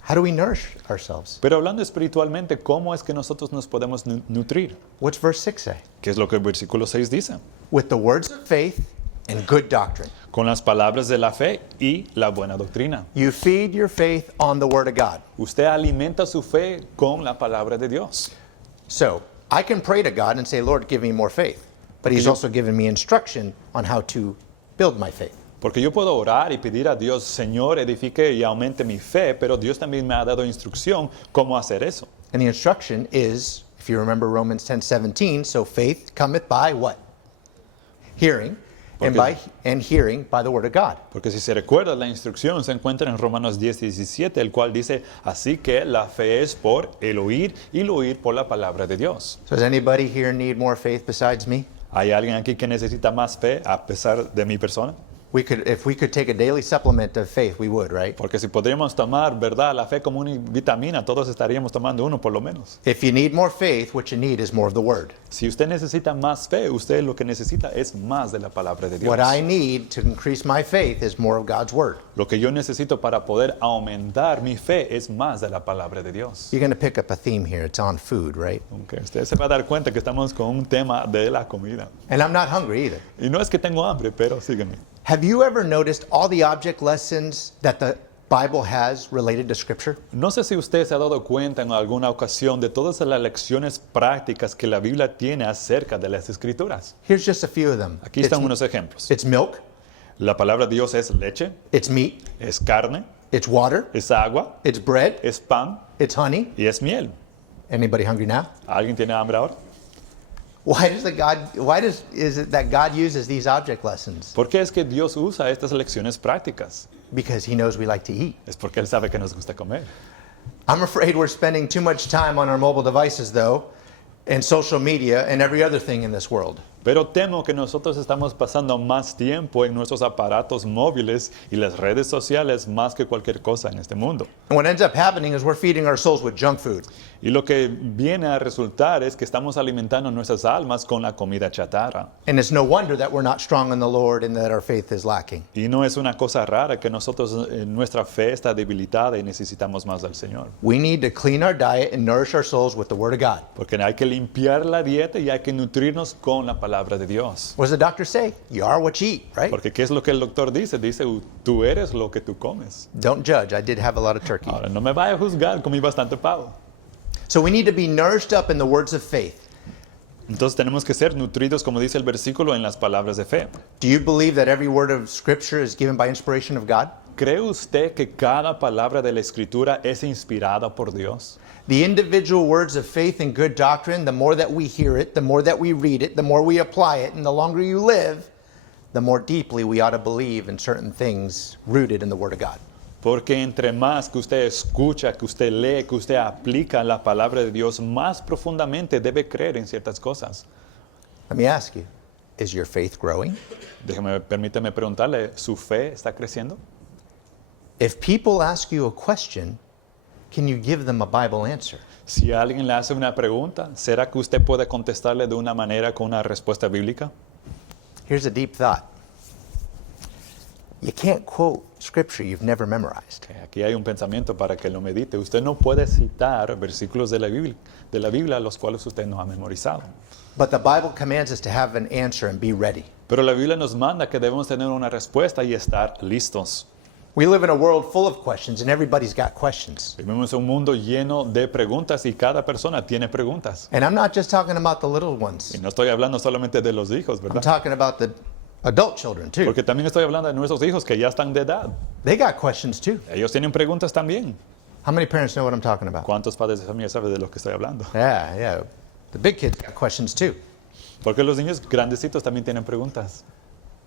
how do we nourish ourselves? Pero hablando espiritualmente, ¿cómo es que nosotros nos podemos nutrir? What's verse 6 say? ¿Qué es lo que el versículo 6 dice? With the words of faith and good doctrine. Con las palabras de la fe y la buena doctrina. You feed your faith on the word of God. Usted alimenta su fe con la palabra de Dios. So, I can pray to God and say, Lord, give me more faith. But he's also given me instruction on how to build my faith. Porque yo puedo orar y pedir a Dios, Señor, edifique y aumente mi fe, pero Dios también me ha dado instrucción cómo hacer eso. And the instruction is, if you remember Romans 10:17, so faith cometh by what? Hearing, and hearing by the word of God. Porque si se recuerda, la instrucción se encuentra en Romanos 10:17, el cual dice, así que la fe es por el oír y el oír por la palabra de Dios. So does anybody here need more faith besides me? ¿Hay alguien aquí que necesita más fe a pesar de mi persona? If we could take a daily supplement of faith, we would, right? Porque si podríamos tomar, ¿verdad?, la fe como una vitamina, todos estaríamos tomando uno por lo menos. If you need more faith, what you need is more of the word. Si usted necesita más fe, usted lo que necesita es más de la palabra de Dios. What I need to increase my faith is more of God's word. Lo que yo necesito para poder aumentar mi fe es más de la palabra de Dios. You're going to pick up a theme here. It's on food, right? Okay, usted se va a dar cuenta que estamos con un tema de la comida. And I'm not hungry either. Y no es que tengo hambre, pero sígueme. Have you ever noticed all the object lessons that the Bible has related to Scripture? No sé si usted se ha dado cuenta en alguna ocasión de todas las lecciones prácticas que la Biblia tiene acerca de las Escrituras. Here's just a few of them. Aquí están unos ejemplos. It's milk. La palabra de Dios es leche, It's meat. es carne, It's water. es agua, It's bread. es pan It's honey. y es miel. Anybody hungry now? ¿Alguien tiene hambre ahora? Is it that God uses these object lessons? ¿Por qué es que Dios usa estas lecciones prácticas? Because he knows we like to eat. Es porque Él sabe que nos gusta comer. I'm afraid we're spending too much time on our mobile devices, though, and social media and every other thing in this world. Pero temo que nosotros estamos pasando más tiempo en nuestros aparatos móviles y las redes sociales más que cualquier cosa en este mundo. And what ends up happening is we're feeding our souls with junk food. Y lo que viene a resultar es que estamos alimentando nuestras almas con la comida chatarra. And it's no wonder that we're not strong in the Lord and that our faith is lacking. Y no es una cosa rara que nosotros, nuestra fe está debilitada y necesitamos más del Señor. We need to clean our diet and nourish our souls with the Word of God. Porque hay que limpiar la dieta y hay que nutrirnos con la palabra de Dios. What does the doctor say? You are what you eat, right? Porque ¿qué es lo que el doctor dice? Dice, tú eres lo que tú comes. Don't judge. I did have a lot of turkey. Ahora, no me vaya a juzgar, comí bastante pavo. So we need to be nourished up in the words of faith. Entonces tenemos que ser nutridos, como dice el versículo, en las palabras de fe. Do you believe that every word of Scripture is given by inspiration of God? ¿Cree usted que cada palabra de la Escritura es inspirada por Dios? The individual words of faith and good doctrine, the more that we hear it, the more that we read it, the more we apply it, and the longer you live, the more deeply we ought to believe in certain things rooted in the Word of God. Porque entre más que usted escucha, que usted lee, que usted aplica la palabra de Dios, más profundamente debe creer en ciertas cosas. Let me ask you, is your faith growing? Permíteme preguntarle, ¿su fe está creciendo? If people ask you a question, can you give them a Bible answer? Si alguien le hace una pregunta, ¿será que usted puede contestarle de una manera con una respuesta bíblica? Here's a deep thought. You can't quote scripture you've never memorized. Okay, aquí hay un pensamiento para que lo medite. Usted no puede citar versículos de la Biblia los cuales usted no ha memorizado. But the Bible commands us to have an answer and be ready. Pero la Biblia nos manda que debemos tener una respuesta y estar listos. We live in a world full of questions and everybody's got questions. Vivimos en un mundo lleno de preguntas y cada persona tiene preguntas. And I'm not just talking about the little ones. Y no estoy hablando solamente de los hijos, I'm ¿verdad? talking about the adult children too. Porque también estoy hablando de nuestros hijos que ya están de edad. They got questions too. Ellos tienen preguntas también. How many parents know what I'm talking about? ¿Cuántos padres de familia saben de lo que estoy hablando? Yeah. The big kids got questions too. Porque los niños grandecitos también tienen preguntas.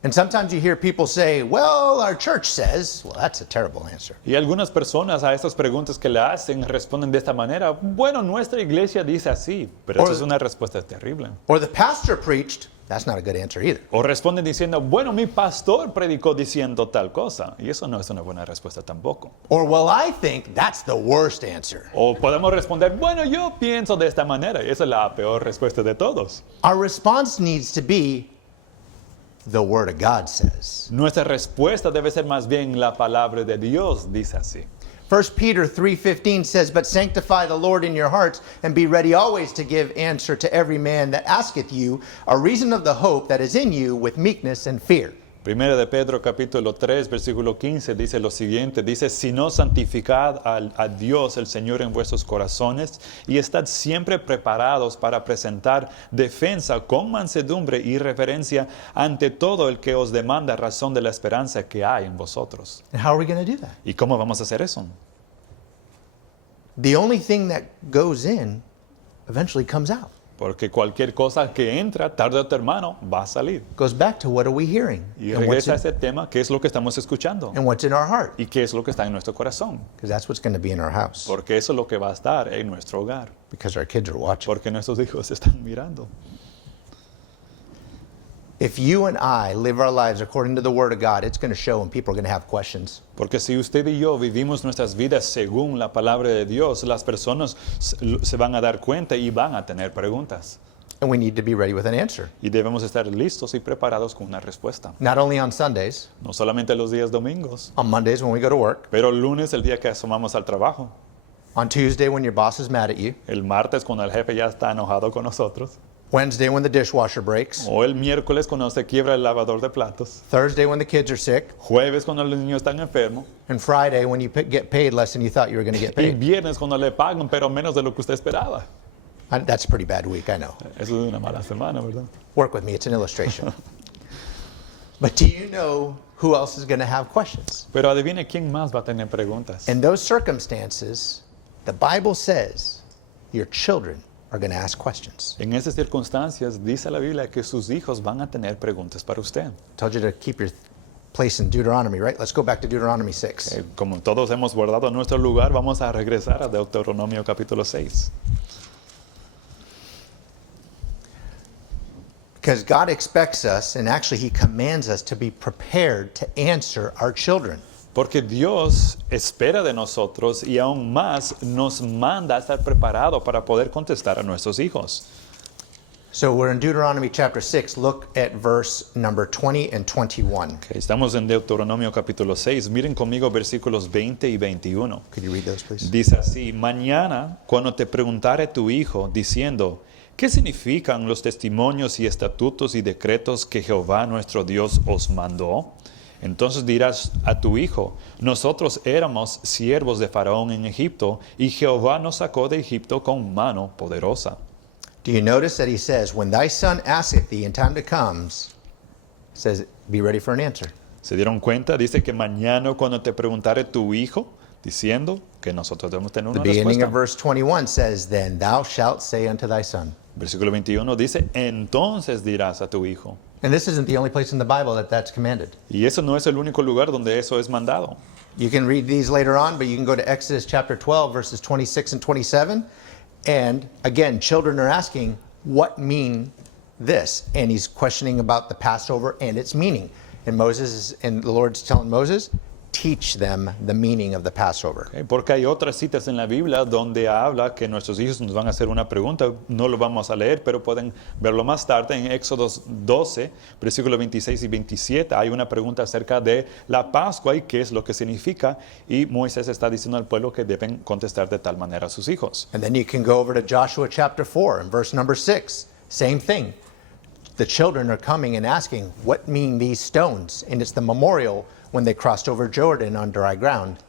And sometimes you hear people say, well, our church says, well, that's a terrible answer. Y algunas personas a estas preguntas que le hacen responden de esta manera, bueno, nuestra iglesia dice así, pero eso es una respuesta terrible. Or the pastor preached, that's not a good answer either. O responden diciendo, bueno, mi pastor predicó diciendo tal cosa, y eso no es una buena respuesta tampoco. Or, well, I think that's the worst answer. O podemos responder, bueno, yo pienso de esta manera, y esa es la peor respuesta de todos. Our response needs to be, the Word of God says. Nuestra respuesta debe ser más bien la palabra de Dios, dice así. 1 Peter 3:15 says, but sanctify the Lord in your hearts, and be ready always to give answer to every man that asketh you a reason of the hope that is in you with meekness and fear. Primera de Pedro capítulo 3 versículo 15 dice lo siguiente, dice, sino santificad a Dios el Señor en vuestros corazones y estad siempre preparados para presentar defensa con mansedumbre y reverencia ante todo el que os demanda razón de la esperanza que hay en vosotros. And how are we going to do that? ¿Y cómo vamos a hacer eso? The only thing that goes in eventually comes out. Porque cualquier cosa que entra, tarde o temprano, va a salir. Goes back to what are we hearing? Y And what's regresa a in, ese tema, ¿qué es lo que estamos escuchando? and what's in our heart? ¿Y qué es lo que está en nuestro corazón? Because that's what's going to be in our house. Porque eso es lo que va a estar en nuestro hogar. Because our kids are watching. Porque nuestros hijos están mirando. If you and I live our lives according to the Word of God, it's going to show and people are going to have questions. Porque si usted y yo vivimos nuestras vidas según la palabra de Dios, las personas se van a dar cuenta y van a tener preguntas. And we need to be ready with an answer. Y debemos estar listos y preparados con una respuesta. Not only on Sundays, No solamente los días domingos, on Mondays when we go to work, pero el lunes, el día que asomamos al trabajo. on Tuesday when your boss is mad at you, El martes, cuando el jefe ya está enojado con nosotros. Wednesday when the dishwasher breaks, O el miércoles, cuando se quiebra el lavador de platos. Thursday when the kids are sick, Jueves, cuando los niños están enfermos. and Friday when you get paid less than you thought you were going to get Y paid. viernes, cuando le pagan, pero menos de lo que usted esperaba. That's a pretty bad week, I know. Eso es una mala semana, ¿verdad? Work with me, it's an illustration. But do you know who else is going to have questions? Pero adivine quién más va a tener preguntas. In those circumstances, the Bible says your children are going to ask questions. En esas circunstancias, dice la Biblia que sus hijos van a tener preguntas para usted. Told you to keep your place in Deuteronomy, right? Let's go back to Deuteronomy 6. Como todos hemos guardado nuestro lugar, vamos a regresar a Deuteronomio capítulo 6. Because God expects us, and actually He commands us to be prepared to answer our children. Porque Dios espera de nosotros y aún más nos manda a estar preparados para poder contestar a nuestros hijos. So we're in Deuteronomy chapter 6. Look at verse number 20 and 21. Okay, estamos en Deuteronomio capítulo 6. Miren conmigo versículos 20 y 21. Could you read those, please? Dice así: mañana, cuando te preguntare tu hijo, diciendo, ¿qué significan los testimonios y estatutos y decretos que Jehová nuestro Dios os mandó? Entonces dirás a tu hijo, nosotros éramos siervos de Faraón en Egipto, y Jehová nos sacó de Egipto con mano poderosa. Do you notice that he says, when thy son asketh thee in time to comes, says, be ready for an answer. ¿Se dieron cuenta? Dice que mañana cuando te preguntare tu hijo, diciendo que nosotros debemos tener The una beginning respuesta. of verse 21 says, then thou shalt say unto thy son. Versículo 21 dice, entonces dirás a tu hijo. And this isn't the only place in the Bible that that's commanded. Y eso no es el único lugar donde eso es mandado. You can read these later on, but you can go to Exodus chapter 12, verses 26 and 27. And again, children are asking, what mean this? And he's questioning about the Passover and its meaning. And the Lord's telling Moses, teach them the meaning of the Passover. Okay, porque hay otras citas en la Biblia donde habla que nuestros hijos nos van a hacer una pregunta. No lo vamos a leer, pero pueden verlo más tarde. En Éxodo 12, versículos 26 y 27, hay una pregunta acerca de la Pascua y qué es lo que significa. Y Moisés está diciendo al pueblo que deben contestar de tal manera a sus hijos. And then you can go over to Joshua chapter 4 and verse number 6. Same thing. The children are coming and asking, what mean these stones? And it's the memorial when they crossed over Jordan on dry ground.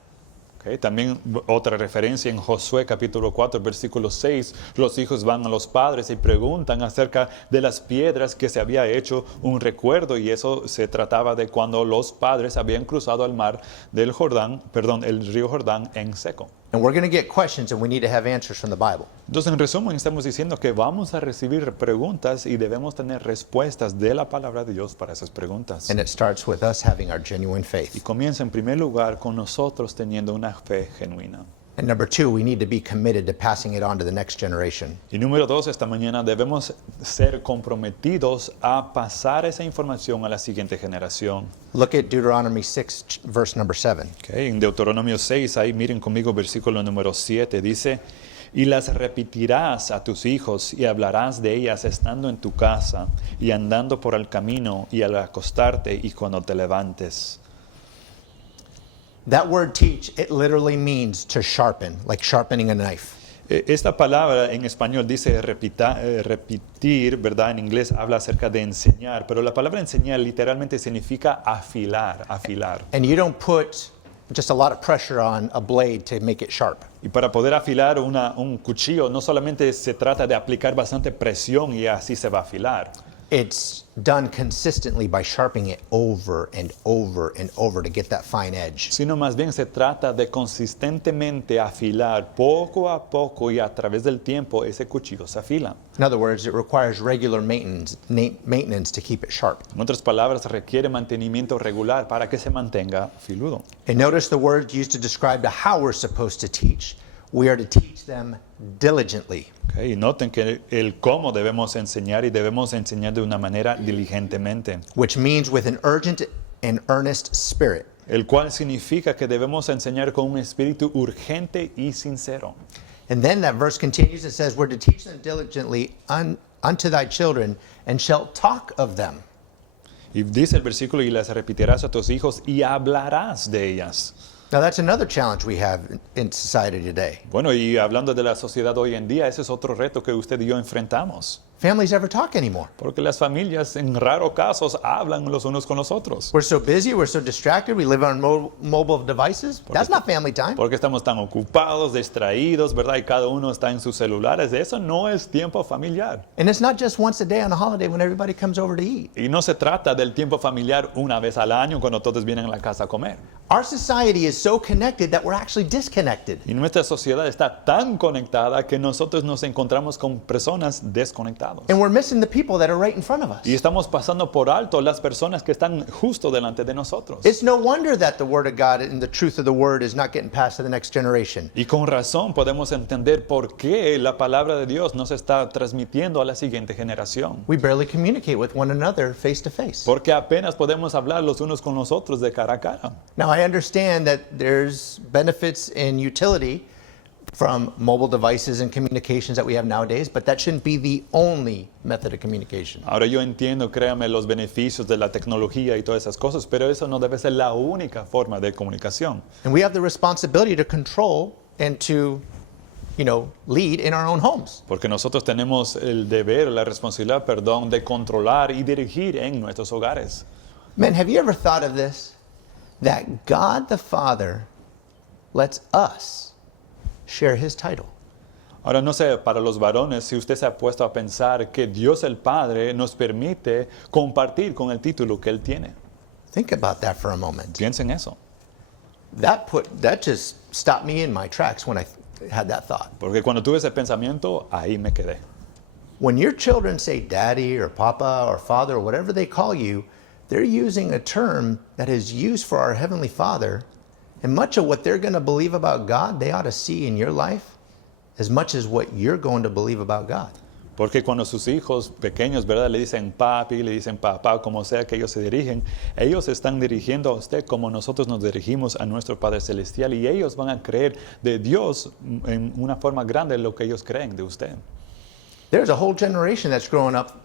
Okay, también otra referencia en Josué capítulo 4, versículo 6. Los hijos van a los padres y preguntan acerca de las piedras que se había hecho un recuerdo, y eso se trataba de cuando los padres habían cruzado el mar del Jordán, el río Jordán en seco. And we're going to get questions, and we need to have answers from the Bible. Entonces, en resumen, estamos diciendo que vamos a recibir preguntas y debemos tener respuestas de la palabra de Dios para esas preguntas. And it starts with us having our genuine Y faith. comienza en primer lugar con nosotros teniendo una fe genuina. And number 2, we need to be committed to passing it on to the next generation. Y número 2, esta mañana debemos ser comprometidos a pasar esa información a la siguiente generación. Look at Deuteronomy 6, verse number 7. Okay, en Deuteronomio 6, ahí miren conmigo versículo número 7, dice, y las repetirás a tus hijos y hablarás de ellas estando en tu casa y andando por el camino y al acostarte y cuando te levantes. That word teach, it literally means to sharpen, like sharpening a knife. Esta palabra en español dice repetir, ¿verdad? En inglés habla acerca de enseñar, pero la palabra enseñar literalmente significa afilar. And you don't put just a lot of pressure on a blade to make it sharp. Y para poder afilar un cuchillo no solamente se trata de aplicar bastante presión y así se va a afilar. It's done consistently by sharpening it over and over and over to get that fine edge. Sino más bien se trata de consistentemente afilar poco a poco, y a través del tiempo ese cuchillo se afila. In other words, it requires regular maintenance to keep it sharp. En otras palabras, requiere mantenimiento regular para que se mantenga filudo. And notice the word used to describe how we're supposed to teach. We are to teach them diligently. Okay, y noten que el cómo debemos enseñar, y debemos enseñar de una manera diligentemente. Which means with an urgent and earnest spirit. El cual significa que debemos enseñar con un espíritu urgente y sincero. And then that verse continues and says, we're to teach them diligently unto thy children, and shalt talk of them. Y dice el versículo, y las repetirás a tus hijos y hablarás de ellas. Now that's another challenge we have in society today. Bueno, y hablando de la sociedad hoy en día, ese es otro reto que usted y yo enfrentamos. Families never talk anymore. Porque las familias en raros casos hablan los unos con los otros. We're so busy, we're so distracted, we live on mobile devices. That's not family time. Porque estamos tan ocupados, distraídos, ¿verdad? Y cada uno está en sus celulares. Eso no es tiempo familiar. And it's not just once a day on a holiday when everybody comes over to eat. Y no se trata del tiempo familiar una vez al año cuando todos vienen a la casa a comer. Our society is so connected that we're actually disconnected. Y nuestra sociedad está tan conectada que nosotros nos encontramos con personas desconectadas. And we're missing the people that are right in front of us. Y estamos pasando por alto las personas que están justo delante de nosotros. It's no wonder that the Word of God and the truth of the Word is not getting passed to the next generation. Y con razón podemos entender por qué la palabra de Dios no se está transmitiendo a la siguiente generación. We barely communicate with one another face to face. Porque apenas podemos hablar los unos con los otros de cara a cara. Now, I understand that there's benefits in utility from mobile devices and communications that we have nowadays, but that shouldn't be the only method of communication. Ahora yo entiendo, créame, los beneficios de la tecnología y todas esas cosas, pero eso no debe ser la única forma de comunicación. And we have the responsibility to control and to, lead in our own homes. Porque nosotros tenemos el deber, la responsabilidad, de controlar y dirigir en nuestros hogares. Man, have you ever thought of this? That God the Father lets us share His title. Ahora no sé, para los varones, si usted se ha puesto a pensar que Dios el Padre nos permite compartir con el título que Él tiene. Think about that for a moment. Piensen eso. That just stopped me in my tracks when I had that thought. Porque cuando tuve ese pensamiento, ahí me quedé. When your children say daddy or papa or father or whatever they call you, they're using a term that is used for our Heavenly Father, and much of what they're going to believe about God, they ought to see in your life as much as what you're going to believe about God. Porque cuando sus hijos pequeños, ¿verdad?, le dicen papi, le dicen papá, como sea que ellos se dirigen, ellos están dirigiendo a usted como nosotros nos dirigimos a nuestro Padre Celestial, y ellos van a creer de Dios en una forma grande lo que ellos creen de usted. There's a whole generation that's growing up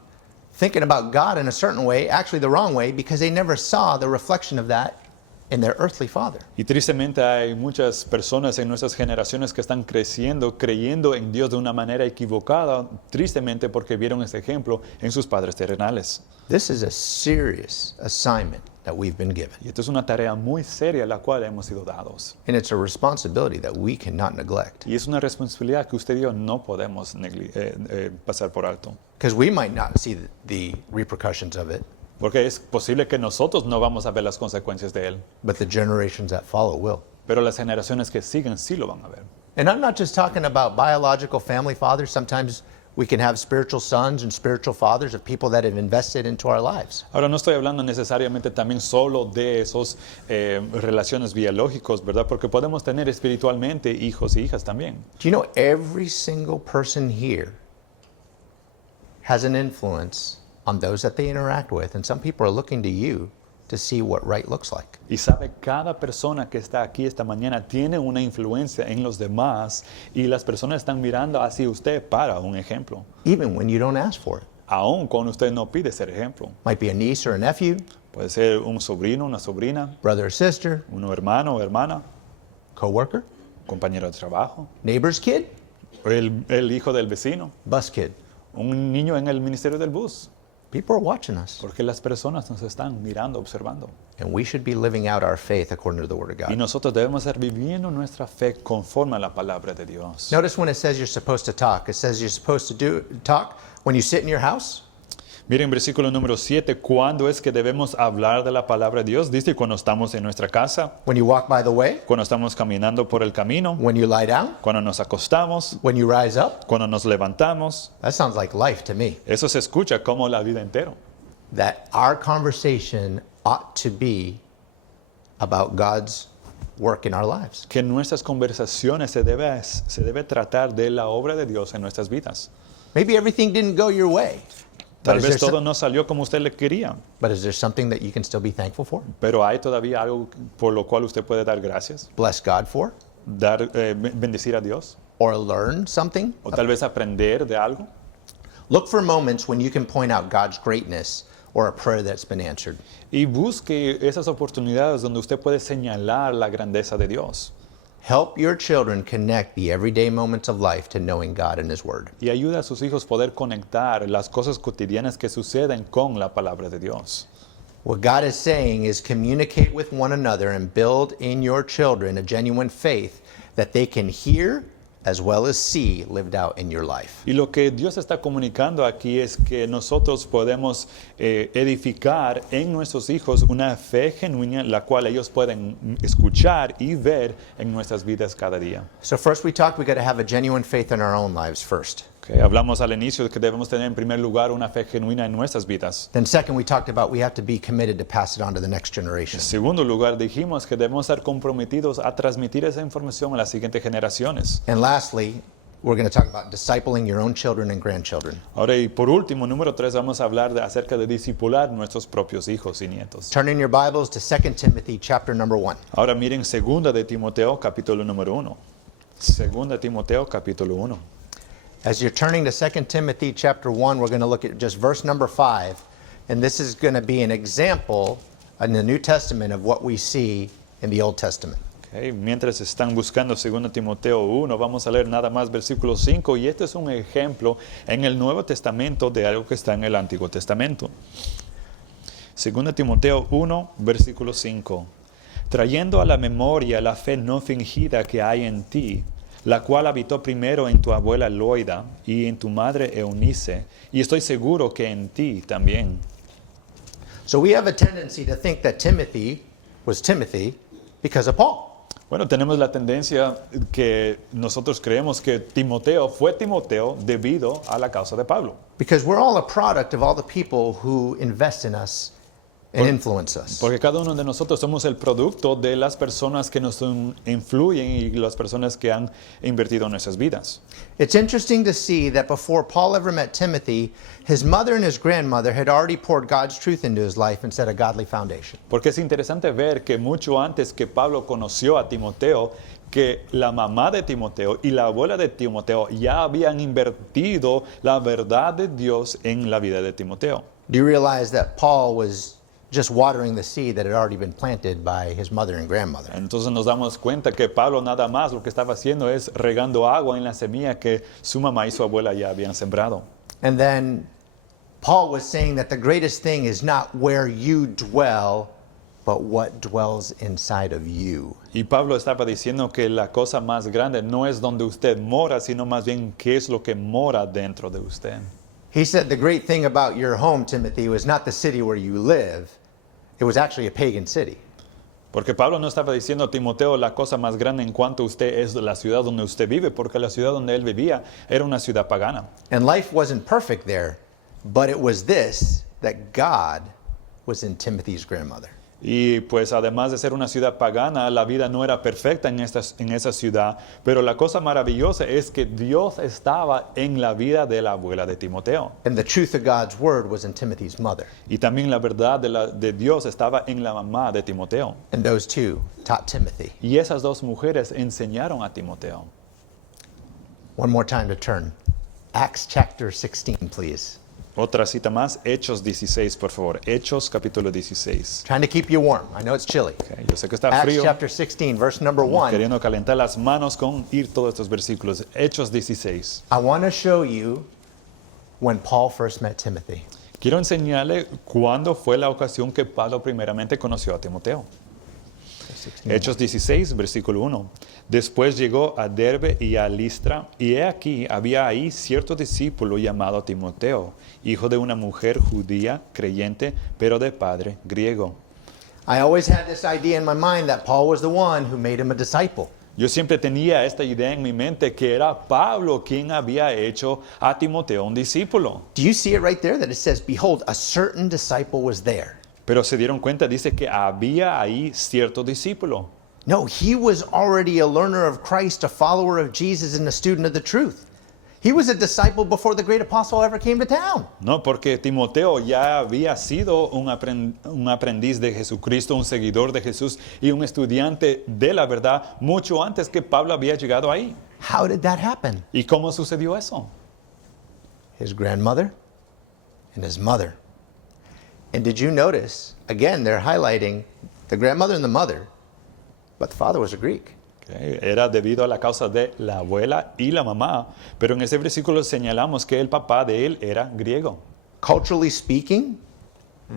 thinking about God in a certain way, actually the wrong way, because they never saw the reflection of that in their earthly father. Y tristemente hay muchas personas en nuestras generaciones que están creciendo, creyendo en Dios de una manera equivocada, tristemente porque vieron este ejemplo en sus padres terrenales. This is a serious assignment that we've been given. Y esto es una tarea muy seria la cual hemos sido dados. And it's a responsibility that we cannot neglect. Y es una responsabilidad que usted y yo no podemos pasar por alto. Because we might not see the repercussions of it. Porque es posible que nosotros no vamos a ver las consecuencias de él. But the generations that follow will. Pero las generaciones que siguen sí lo van a ver. And I'm not just talking about biological family fathers. Sometimes we can have spiritual sons and spiritual fathers of people that have invested into our lives. Ahora no estoy hablando necesariamente también solo de esos relaciones biológicos, ¿verdad? Porque podemos tener espiritualmente hijos y hijas también. Do you know every single person here has an influence on those that they interact with, and some people are looking to you to see what right looks like. Y sabe, cada persona que está aquí esta mañana tiene una influencia en los demás, y las personas están mirando hacia usted para un ejemplo. Even when you don't ask for it. Aún cuando usted no pide ser ejemplo. Might be a niece or a nephew. Puede ser un sobrino, una sobrina. Brother or sister. Un hermano o hermana. Coworker. Compañero de trabajo. Neighbor's kid. El hijo del vecino. Bus kid. Un niño en el ministerio del bus. People are watching us. Porque las personas nos están mirando, observando. And we should be living out our faith according to the Word of God. Y nosotros debemos estar viviendo nuestra fe conforme a la palabra de Dios. Notice when it says you're supposed to talk. It says you're supposed to talk when you sit in your house. Miren, versículo número 7, ¿cuándo es que debemos hablar de la palabra de Dios? Dice, cuando estamos en nuestra casa. When you walk by the way. Cuando estamos caminando por el camino. When you lie down. Cuando nos acostamos. When you rise up. Cuando nos levantamos. That sounds like life to me. Eso se escucha como la vida entera. That our conversation ought to be about God's work in our lives. Que nuestras conversaciones se debe tratar de la obra de Dios en nuestras vidas. Maybe everything didn't go your way. Tal vez todo no salió como usted le quería. But is there something that you can still be thankful for? Pero hay todavía algo por lo cual usted puede dar gracias. Bless God for? Bendecir a Dios. Or learn something? O tal vez aprender de algo. Look for moments when you can point out God's greatness or a prayer that's been answered. Y busque esas oportunidades donde usted puede señalar la grandeza de Dios. Help your children connect the everyday moments of life to knowing God and His Word. Y ayuda a sus hijos poder conectar las cosas cotidianas que suceden con la palabra de Dios. What God is saying is communicate with one another and build in your children a genuine faith that they can hear as well as see lived out in your life. Y lo que Dios está comunicando aquí es que nosotros podemos edificar en nuestros hijos una fe genuina, la cual ellos pueden escuchar y ver en nuestras vidas cada día. So first we talked we got to have a genuine faith in our own lives first. Okay, hablamos al inicio de que debemos tener en primer lugar una fe genuina en nuestras vidas. Then second we talked about we have to be committed to pass it on to the next generation. En segundo lugar, dijimos que debemos estar comprometidos a transmitir esa información a las siguientes generaciones. And lastly, we're going to talk about discipling your own children and grandchildren. Ahora, y por último, número 3, vamos a hablar acerca de discipular nuestros propios hijos y nietos. Turn in your Bibles to 2 Timothy chapter number 1. Ahora miren 2 de Timoteo, capítulo número 1. 2 de Timoteo, capítulo 1. As you're turning to 2 Timothy chapter 1, we're going to look at just verse number 5. And this is going to be an example in the New Testament of what we see in the Old Testament. Okay, mientras están buscando 2 Timoteo 1, vamos a leer nada más versículo 5. Y este es un ejemplo en el Nuevo Testamento de algo que está en el Antiguo Testamento. 2 Timoteo 1, versículo 5. Trayendo a la memoria la fe no fingida que hay en ti, la cual habitó primero en tu abuela Loida y en tu madre Eunice, y estoy seguro que en ti también. So we have a tendency to think that Timothy was Timothy because of Paul. Bueno, tenemos la tendencia que nosotros creemos que Timoteo fue Timoteo debido a la causa de Pablo. Because we're all a product of all the people who invest in us and influence us. Porque cada uno de nosotros somos el producto de las personas que nos influyen y las personas que han invertido en nuestras vidas. It's interesting to see that before Paul ever met Timothy, his mother and his grandmother had already poured God's truth into his life and set a godly foundation. Porque es interesante ver que mucho antes que Pablo conoció a Timoteo, que la mamá de Timoteo y la abuela de Timoteo ya habían invertido la verdad de Dios en la vida de Timoteo. Do you realize that Paul was just watering the seed that had already been planted by his mother and grandmother? Entonces nos damos cuenta que Pablo nada más lo que estaba haciendo es regando agua en la semilla que su mamá y su abuela ya habían sembrado. And then Paul was saying that the greatest thing is not where you dwell, but what dwells inside of you. Y Pablo estaba diciendo que la cosa más grande no es donde usted mora, sino más bien qué es lo que mora dentro de usted. He said the great thing about your home, Timothy, was not the city where you live. It was actually a pagan city. Porque Pablo no estaba diciendo a Timoteo la cosa más grande en cuanto usted es la ciudad donde usted vive, porque la ciudad donde él vivía era una ciudad pagana. And life wasn't perfect there, but it was this, that God was in Timothy's grandmother. Y pues además de ser una ciudad pagana, la vida no era perfecta en esa ciudad, pero la cosa maravillosa es que Dios estaba en la vida de la abuela de Timoteo. And the truth of God's word was in Timothy's mother. Y también la verdad de Dios estaba en la mamá de Timoteo. And those two taught Timothy. Y esas dos mujeres enseñaron a Timoteo. One more time to turn. Acts chapter 16, please. Otra cita más, Hechos 16, por favor. Hechos capítulo 16. Trying to keep you warm. I know it's chilly. Okay, yo sé que está Acts frío. chapter 16, verse number 1. Queriendo calentar las manos con ir todos estos versículos. Hechos 16. I want to show you when Paul first met Timothy. Quiero enseñarle cuándo fue la ocasión que Pablo primeramente conoció a Timoteo. Hechos 16, versículo 1. Después llegó a Derbe y a Listra, y he aquí había ahí cierto discípulo llamado Timoteo, hijo de una mujer judía, creyente, pero de padre griego. I always had this idea in my mind that Paul was the one who made him a disciple. Yo siempre tenía esta idea en mi mente que era Pablo quien había hecho a Timoteo un discípulo. Do you see it right there that it says, behold, a certain disciple was there? Pero se dieron cuenta, dice que había ahí cierto discípulo. No, he was already a learner of Christ, a follower of Jesus, and a student of the truth. He was a disciple before the great apostle ever came to town. No, porque Timoteo ya había sido un aprendiz de Jesucristo, un seguidor de Jesús y un estudiante de la verdad mucho antes que Pablo había llegado ahí. How did that happen? ¿Y cómo sucedió eso? His grandmother and his mother. And did you notice, again, they're highlighting the grandmother and the mother, but the father was a Greek. Okay. Era debido a la causa de la abuela y la mamá, pero en ese versículo señalamos que el papá de él era griego. Culturally speaking,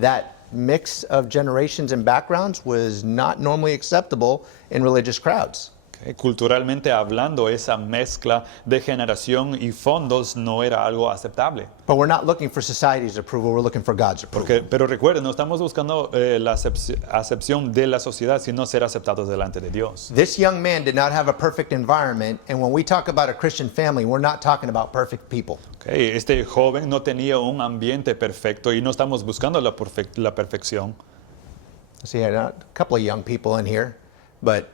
that mix of generations and backgrounds was not normally acceptable in religious crowds. Culturalmente hablando, esa mezcla de generación y fondos no era algo aceptable. But we're not looking for society's approval, we're looking for God's approval. Pero recuerden, no estamos buscando la acepción de la sociedad, sino ser aceptados delante de Dios. This young man did not have a perfect environment, and when we talk about a Christian family, we're not talking about perfect people. Okay, este joven no tenía un ambiente perfecto y no estamos buscando la perfección. See, I got a couple of young people in here, but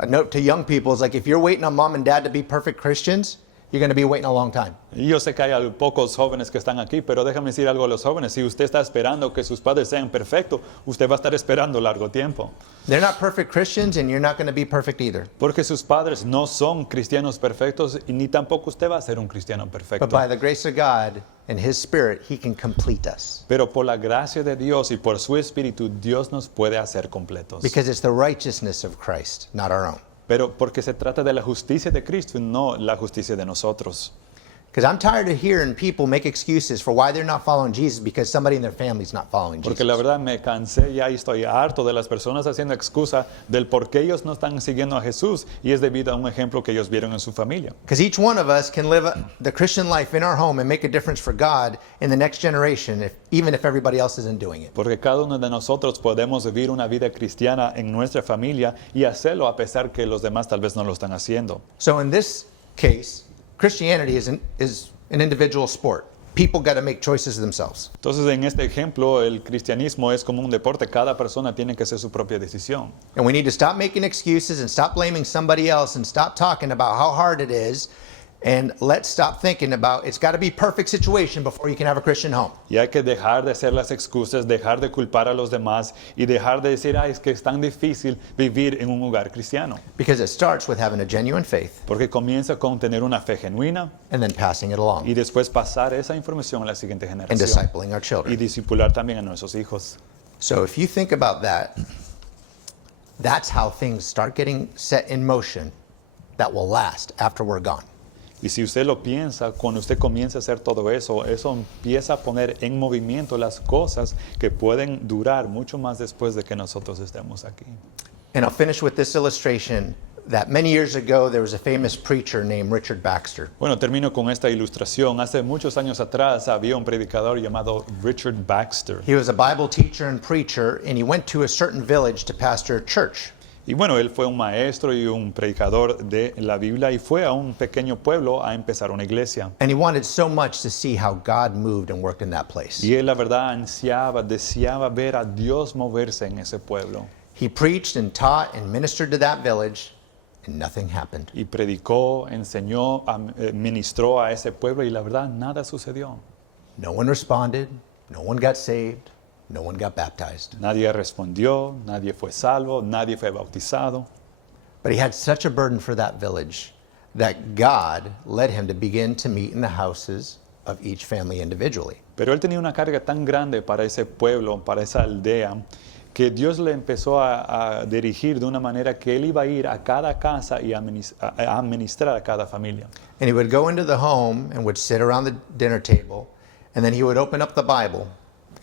a note to young people is like if you're waiting on mom and dad to be perfect Christians, you're going to be waiting a long time. Y yo sé que hay pocos jóvenes que están aquí, pero déjame decir algo a los jóvenes. Si usted está esperando que sus padres sean perfectos, usted va a estar esperando largo tiempo. They're not perfect Christians, and you're not going to be perfect either. Porque sus padres no son cristianos perfectos y ni tampoco usted va a ser un cristiano perfecto. But by the grace of God and His Spirit, He can complete us. Pero por la gracia de Dios y por su Espíritu, Dios nos puede hacer completos. Because it's the righteousness of Christ, not our own. Pero porque se trata de la justicia de Cristo y no la justicia de nosotros. Because I'm tired of hearing people make excuses for why they're not following Jesus because somebody in their family is not following Jesus. Porque la verdad me cansé ya y estoy harto de las personas haciendo excusa del por qué ellos no están siguiendo a Jesús y es debido a un ejemplo que ellos vieron en su familia. Because each one of us can live the Christian life in our home and make a difference for God in the next generation, even if everybody else isn't doing it. Porque cada uno de nosotros podemos vivir una vida cristiana en nuestra familia y hacerlo a pesar que los demás tal vez no lo están haciendo. So in this case, Christianity is an individual sport. People got to make choices themselves. Entonces, en este ejemplo, el cristianismo es como un deporte. Cada persona tiene que hacer su propia decisión. And we need to stop making excuses and stop blaming somebody else and stop talking about how hard it is. And let's stop thinking about it's got to be perfect situation before you can have a Christian home. Y hay que dejar de hacer las excusas, dejar de culpar a los demás y dejar de decir, es que es tan difícil vivir en un hogar cristiano. Because it starts with having a genuine faith. Porque comienza con tener una fe genuina. And then passing it along. Y después pasar esa información a la siguiente generación. And discipling our children. Y discipular también a nuestros hijos. So if you think about that, that's how things start getting set in motion that will last after we're gone. Y si usted lo piensa, cuando usted comienza a hacer todo eso, eso empieza a poner en movimiento las cosas que pueden durar mucho más después de que nosotros estemos aquí. And I'll finish with this illustration that many years ago there was a famous preacher named Richard Baxter. Bueno, termino con esta ilustración. Hace muchos años atrás había un predicador llamado Richard Baxter. He was a Bible teacher and preacher, and he went to a certain village to pastor a church. Y bueno, él fue un maestro y un predicador de la Biblia y fue a un pequeño pueblo a empezar una iglesia. And he wanted so much to see how God moved and worked in that place. Y él la verdad deseaba ver a Dios moverse en ese pueblo. He preached and taught and ministered to that village, and nothing happened. Y predicó, enseñó, ministró a ese pueblo y la verdad nada sucedió. No one responded, no one got saved, no one got baptized. Nadie respondió, nadie fue salvo, nadie fue bautizado. But he had such a burden for that village that God led him to begin to meet in the houses of each family individually. Pero él tenía una carga tan grande para ese pueblo, para esa aldea, que Dios le empezó a dirigir de una manera que él iba a ir a cada casa y a administrar a cada familia. And he would go into the home and would sit around the dinner table, and then he would open up the Bible,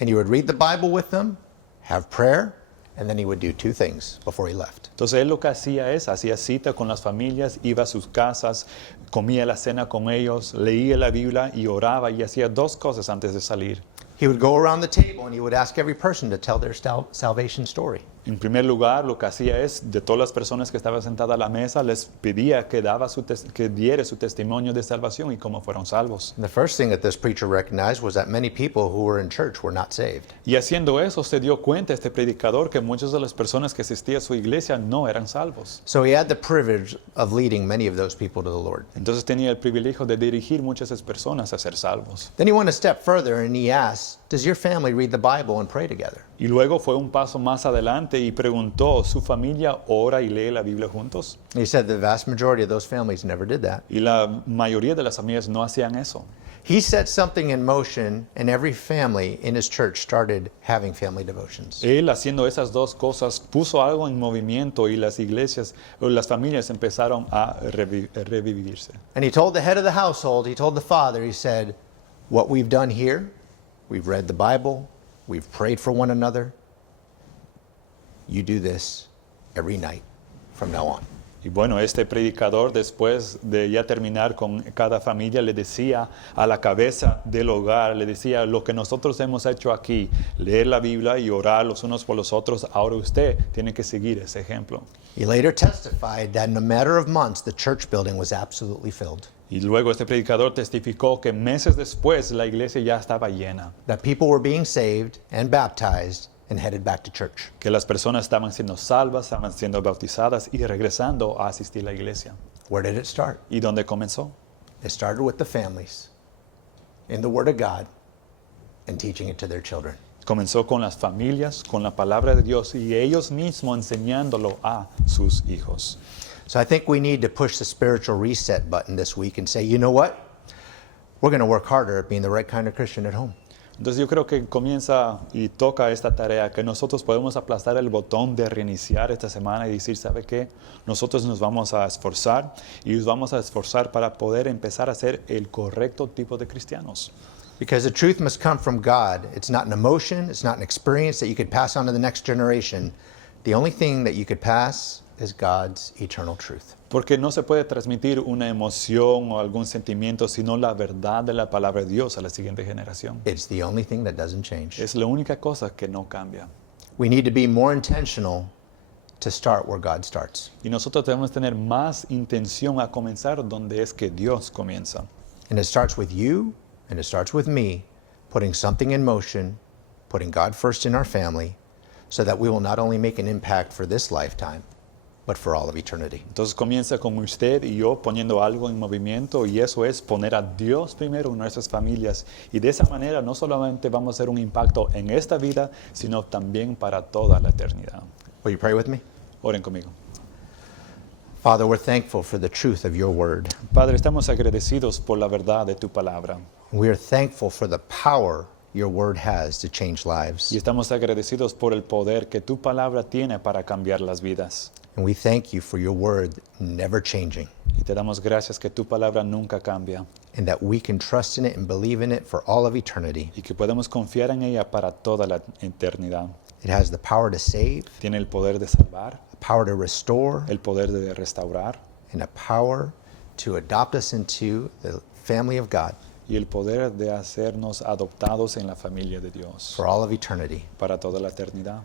and he would read the Bible with them, have prayer, and then he would do two things before he left. Entonces él lo que hacía hacía cita con las familias, iba a sus casas, comía la cena con ellos, leía la Biblia y oraba y hacía dos cosas antes de salir. He would go around the table and he would ask every person to tell their salvation story. En primer lugar, lo que hacía de todas las personas que estaban sentadas a la mesa, les pedía que diera su testimonio de salvación y cómo fueron salvos. And the first thing that this preacher recognized was that many people who were in church were not saved. Y haciendo eso, se dio cuenta este predicador que muchas de las personas que asistían a su iglesia no eran salvos. So he had the privilege of leading many of those people to the Lord. Entonces tenía el privilegio de dirigir muchas de esas personas a ser salvos. Then he went a step further and he asked, does your family read the Bible and pray together? Y luego fue un paso más adelante y preguntó, ¿su familia ora y lee la Biblia juntos? He said the vast majority of those families never did that. Y la mayoría de las familias no hacían eso. He set something in motion, and every family in his church started having family devotions. Él haciendo esas dos cosas puso algo en movimiento y las iglesias o las familias empezaron a revivirse. And he told the head of the household, he told the father, he said, what we've done here, we've read the Bible, we've prayed for one another. You do this every night from now on. Y bueno, este predicador, después de ya terminar con cada familia, le decía a la cabeza del hogar, le decía, lo que nosotros hemos hecho aquí, leer la Biblia y orar los unos por los otros, ahora usted tiene que seguir ese ejemplo. He later testified that in a matter of months, the church building was absolutely filled. Y luego este predicador testificó que meses después la iglesia ya estaba llena, That people were being saved and baptized and headed back to church. que las personas estaban siendo salvas, estaban siendo bautizadas y regresando a asistir a la iglesia. Where did it start? ¿Y dónde comenzó? It started with the families in the Word of God and teaching it to their children. Comenzó con las familias, con la palabra de Dios y ellos mismos enseñándolo a sus hijos. So I think we need to push the spiritual reset button this week and say, you know what? We're going to work harder at being the right kind of Christian at home. Entonces yo creo que comienza y toca esta tarea, que nosotros podemos aplastar el botón de reiniciar esta semana y decir, ¿sabe qué? Nosotros nos vamos a esforzar y nos vamos a esforzar para poder empezar a ser el correcto tipo de cristianos. Because the truth must come from God. It's not an emotion, it's not an experience that you could pass on to the next generation. The only thing that you could pass is God's eternal truth. Porque no se puede transmitir una emoción o algún sentimiento, sino la verdad de la palabra de Dios a la siguiente generación. It's the only thing that doesn't change. Es la única cosa que no cambia. We need to be more intentional to start where God starts. Y nosotros debemos tener más intención a comenzar donde es que Dios comienza. And it starts with you, and it starts with me, putting something in motion, putting God first in our family, so that we will not only make an impact for this lifetime, but for all of eternity. Entonces comienza con usted y yo poniendo algo en movimiento, y eso es poner a Dios primero en nuestras familias, y de esa manera no solamente vamos a hacer un impacto en esta vida, sino también para toda la eternidad. Will you pray with me? Oren conmigo. Father, we're thankful for the truth of your word. Padre, estamos agradecidos por la verdad de tu palabra, We are thankful for the power your word has to change lives. y estamos agradecidos por el poder que tu palabra tiene para cambiar las vidas. And we thank you for your word never changing, Y te damos gracias que tu palabra nunca cambia and that we can trust in it and believe in it for all of eternity. y que podemos confiar en ella para toda la eternidad. It has the power to save, Tiene el poder de salvar, the power to restore, el poder de restaurar and a power to adopt us into the family of God y el poder de hacernos adoptados en la familia de Dios for all of eternity. para toda la eternidad.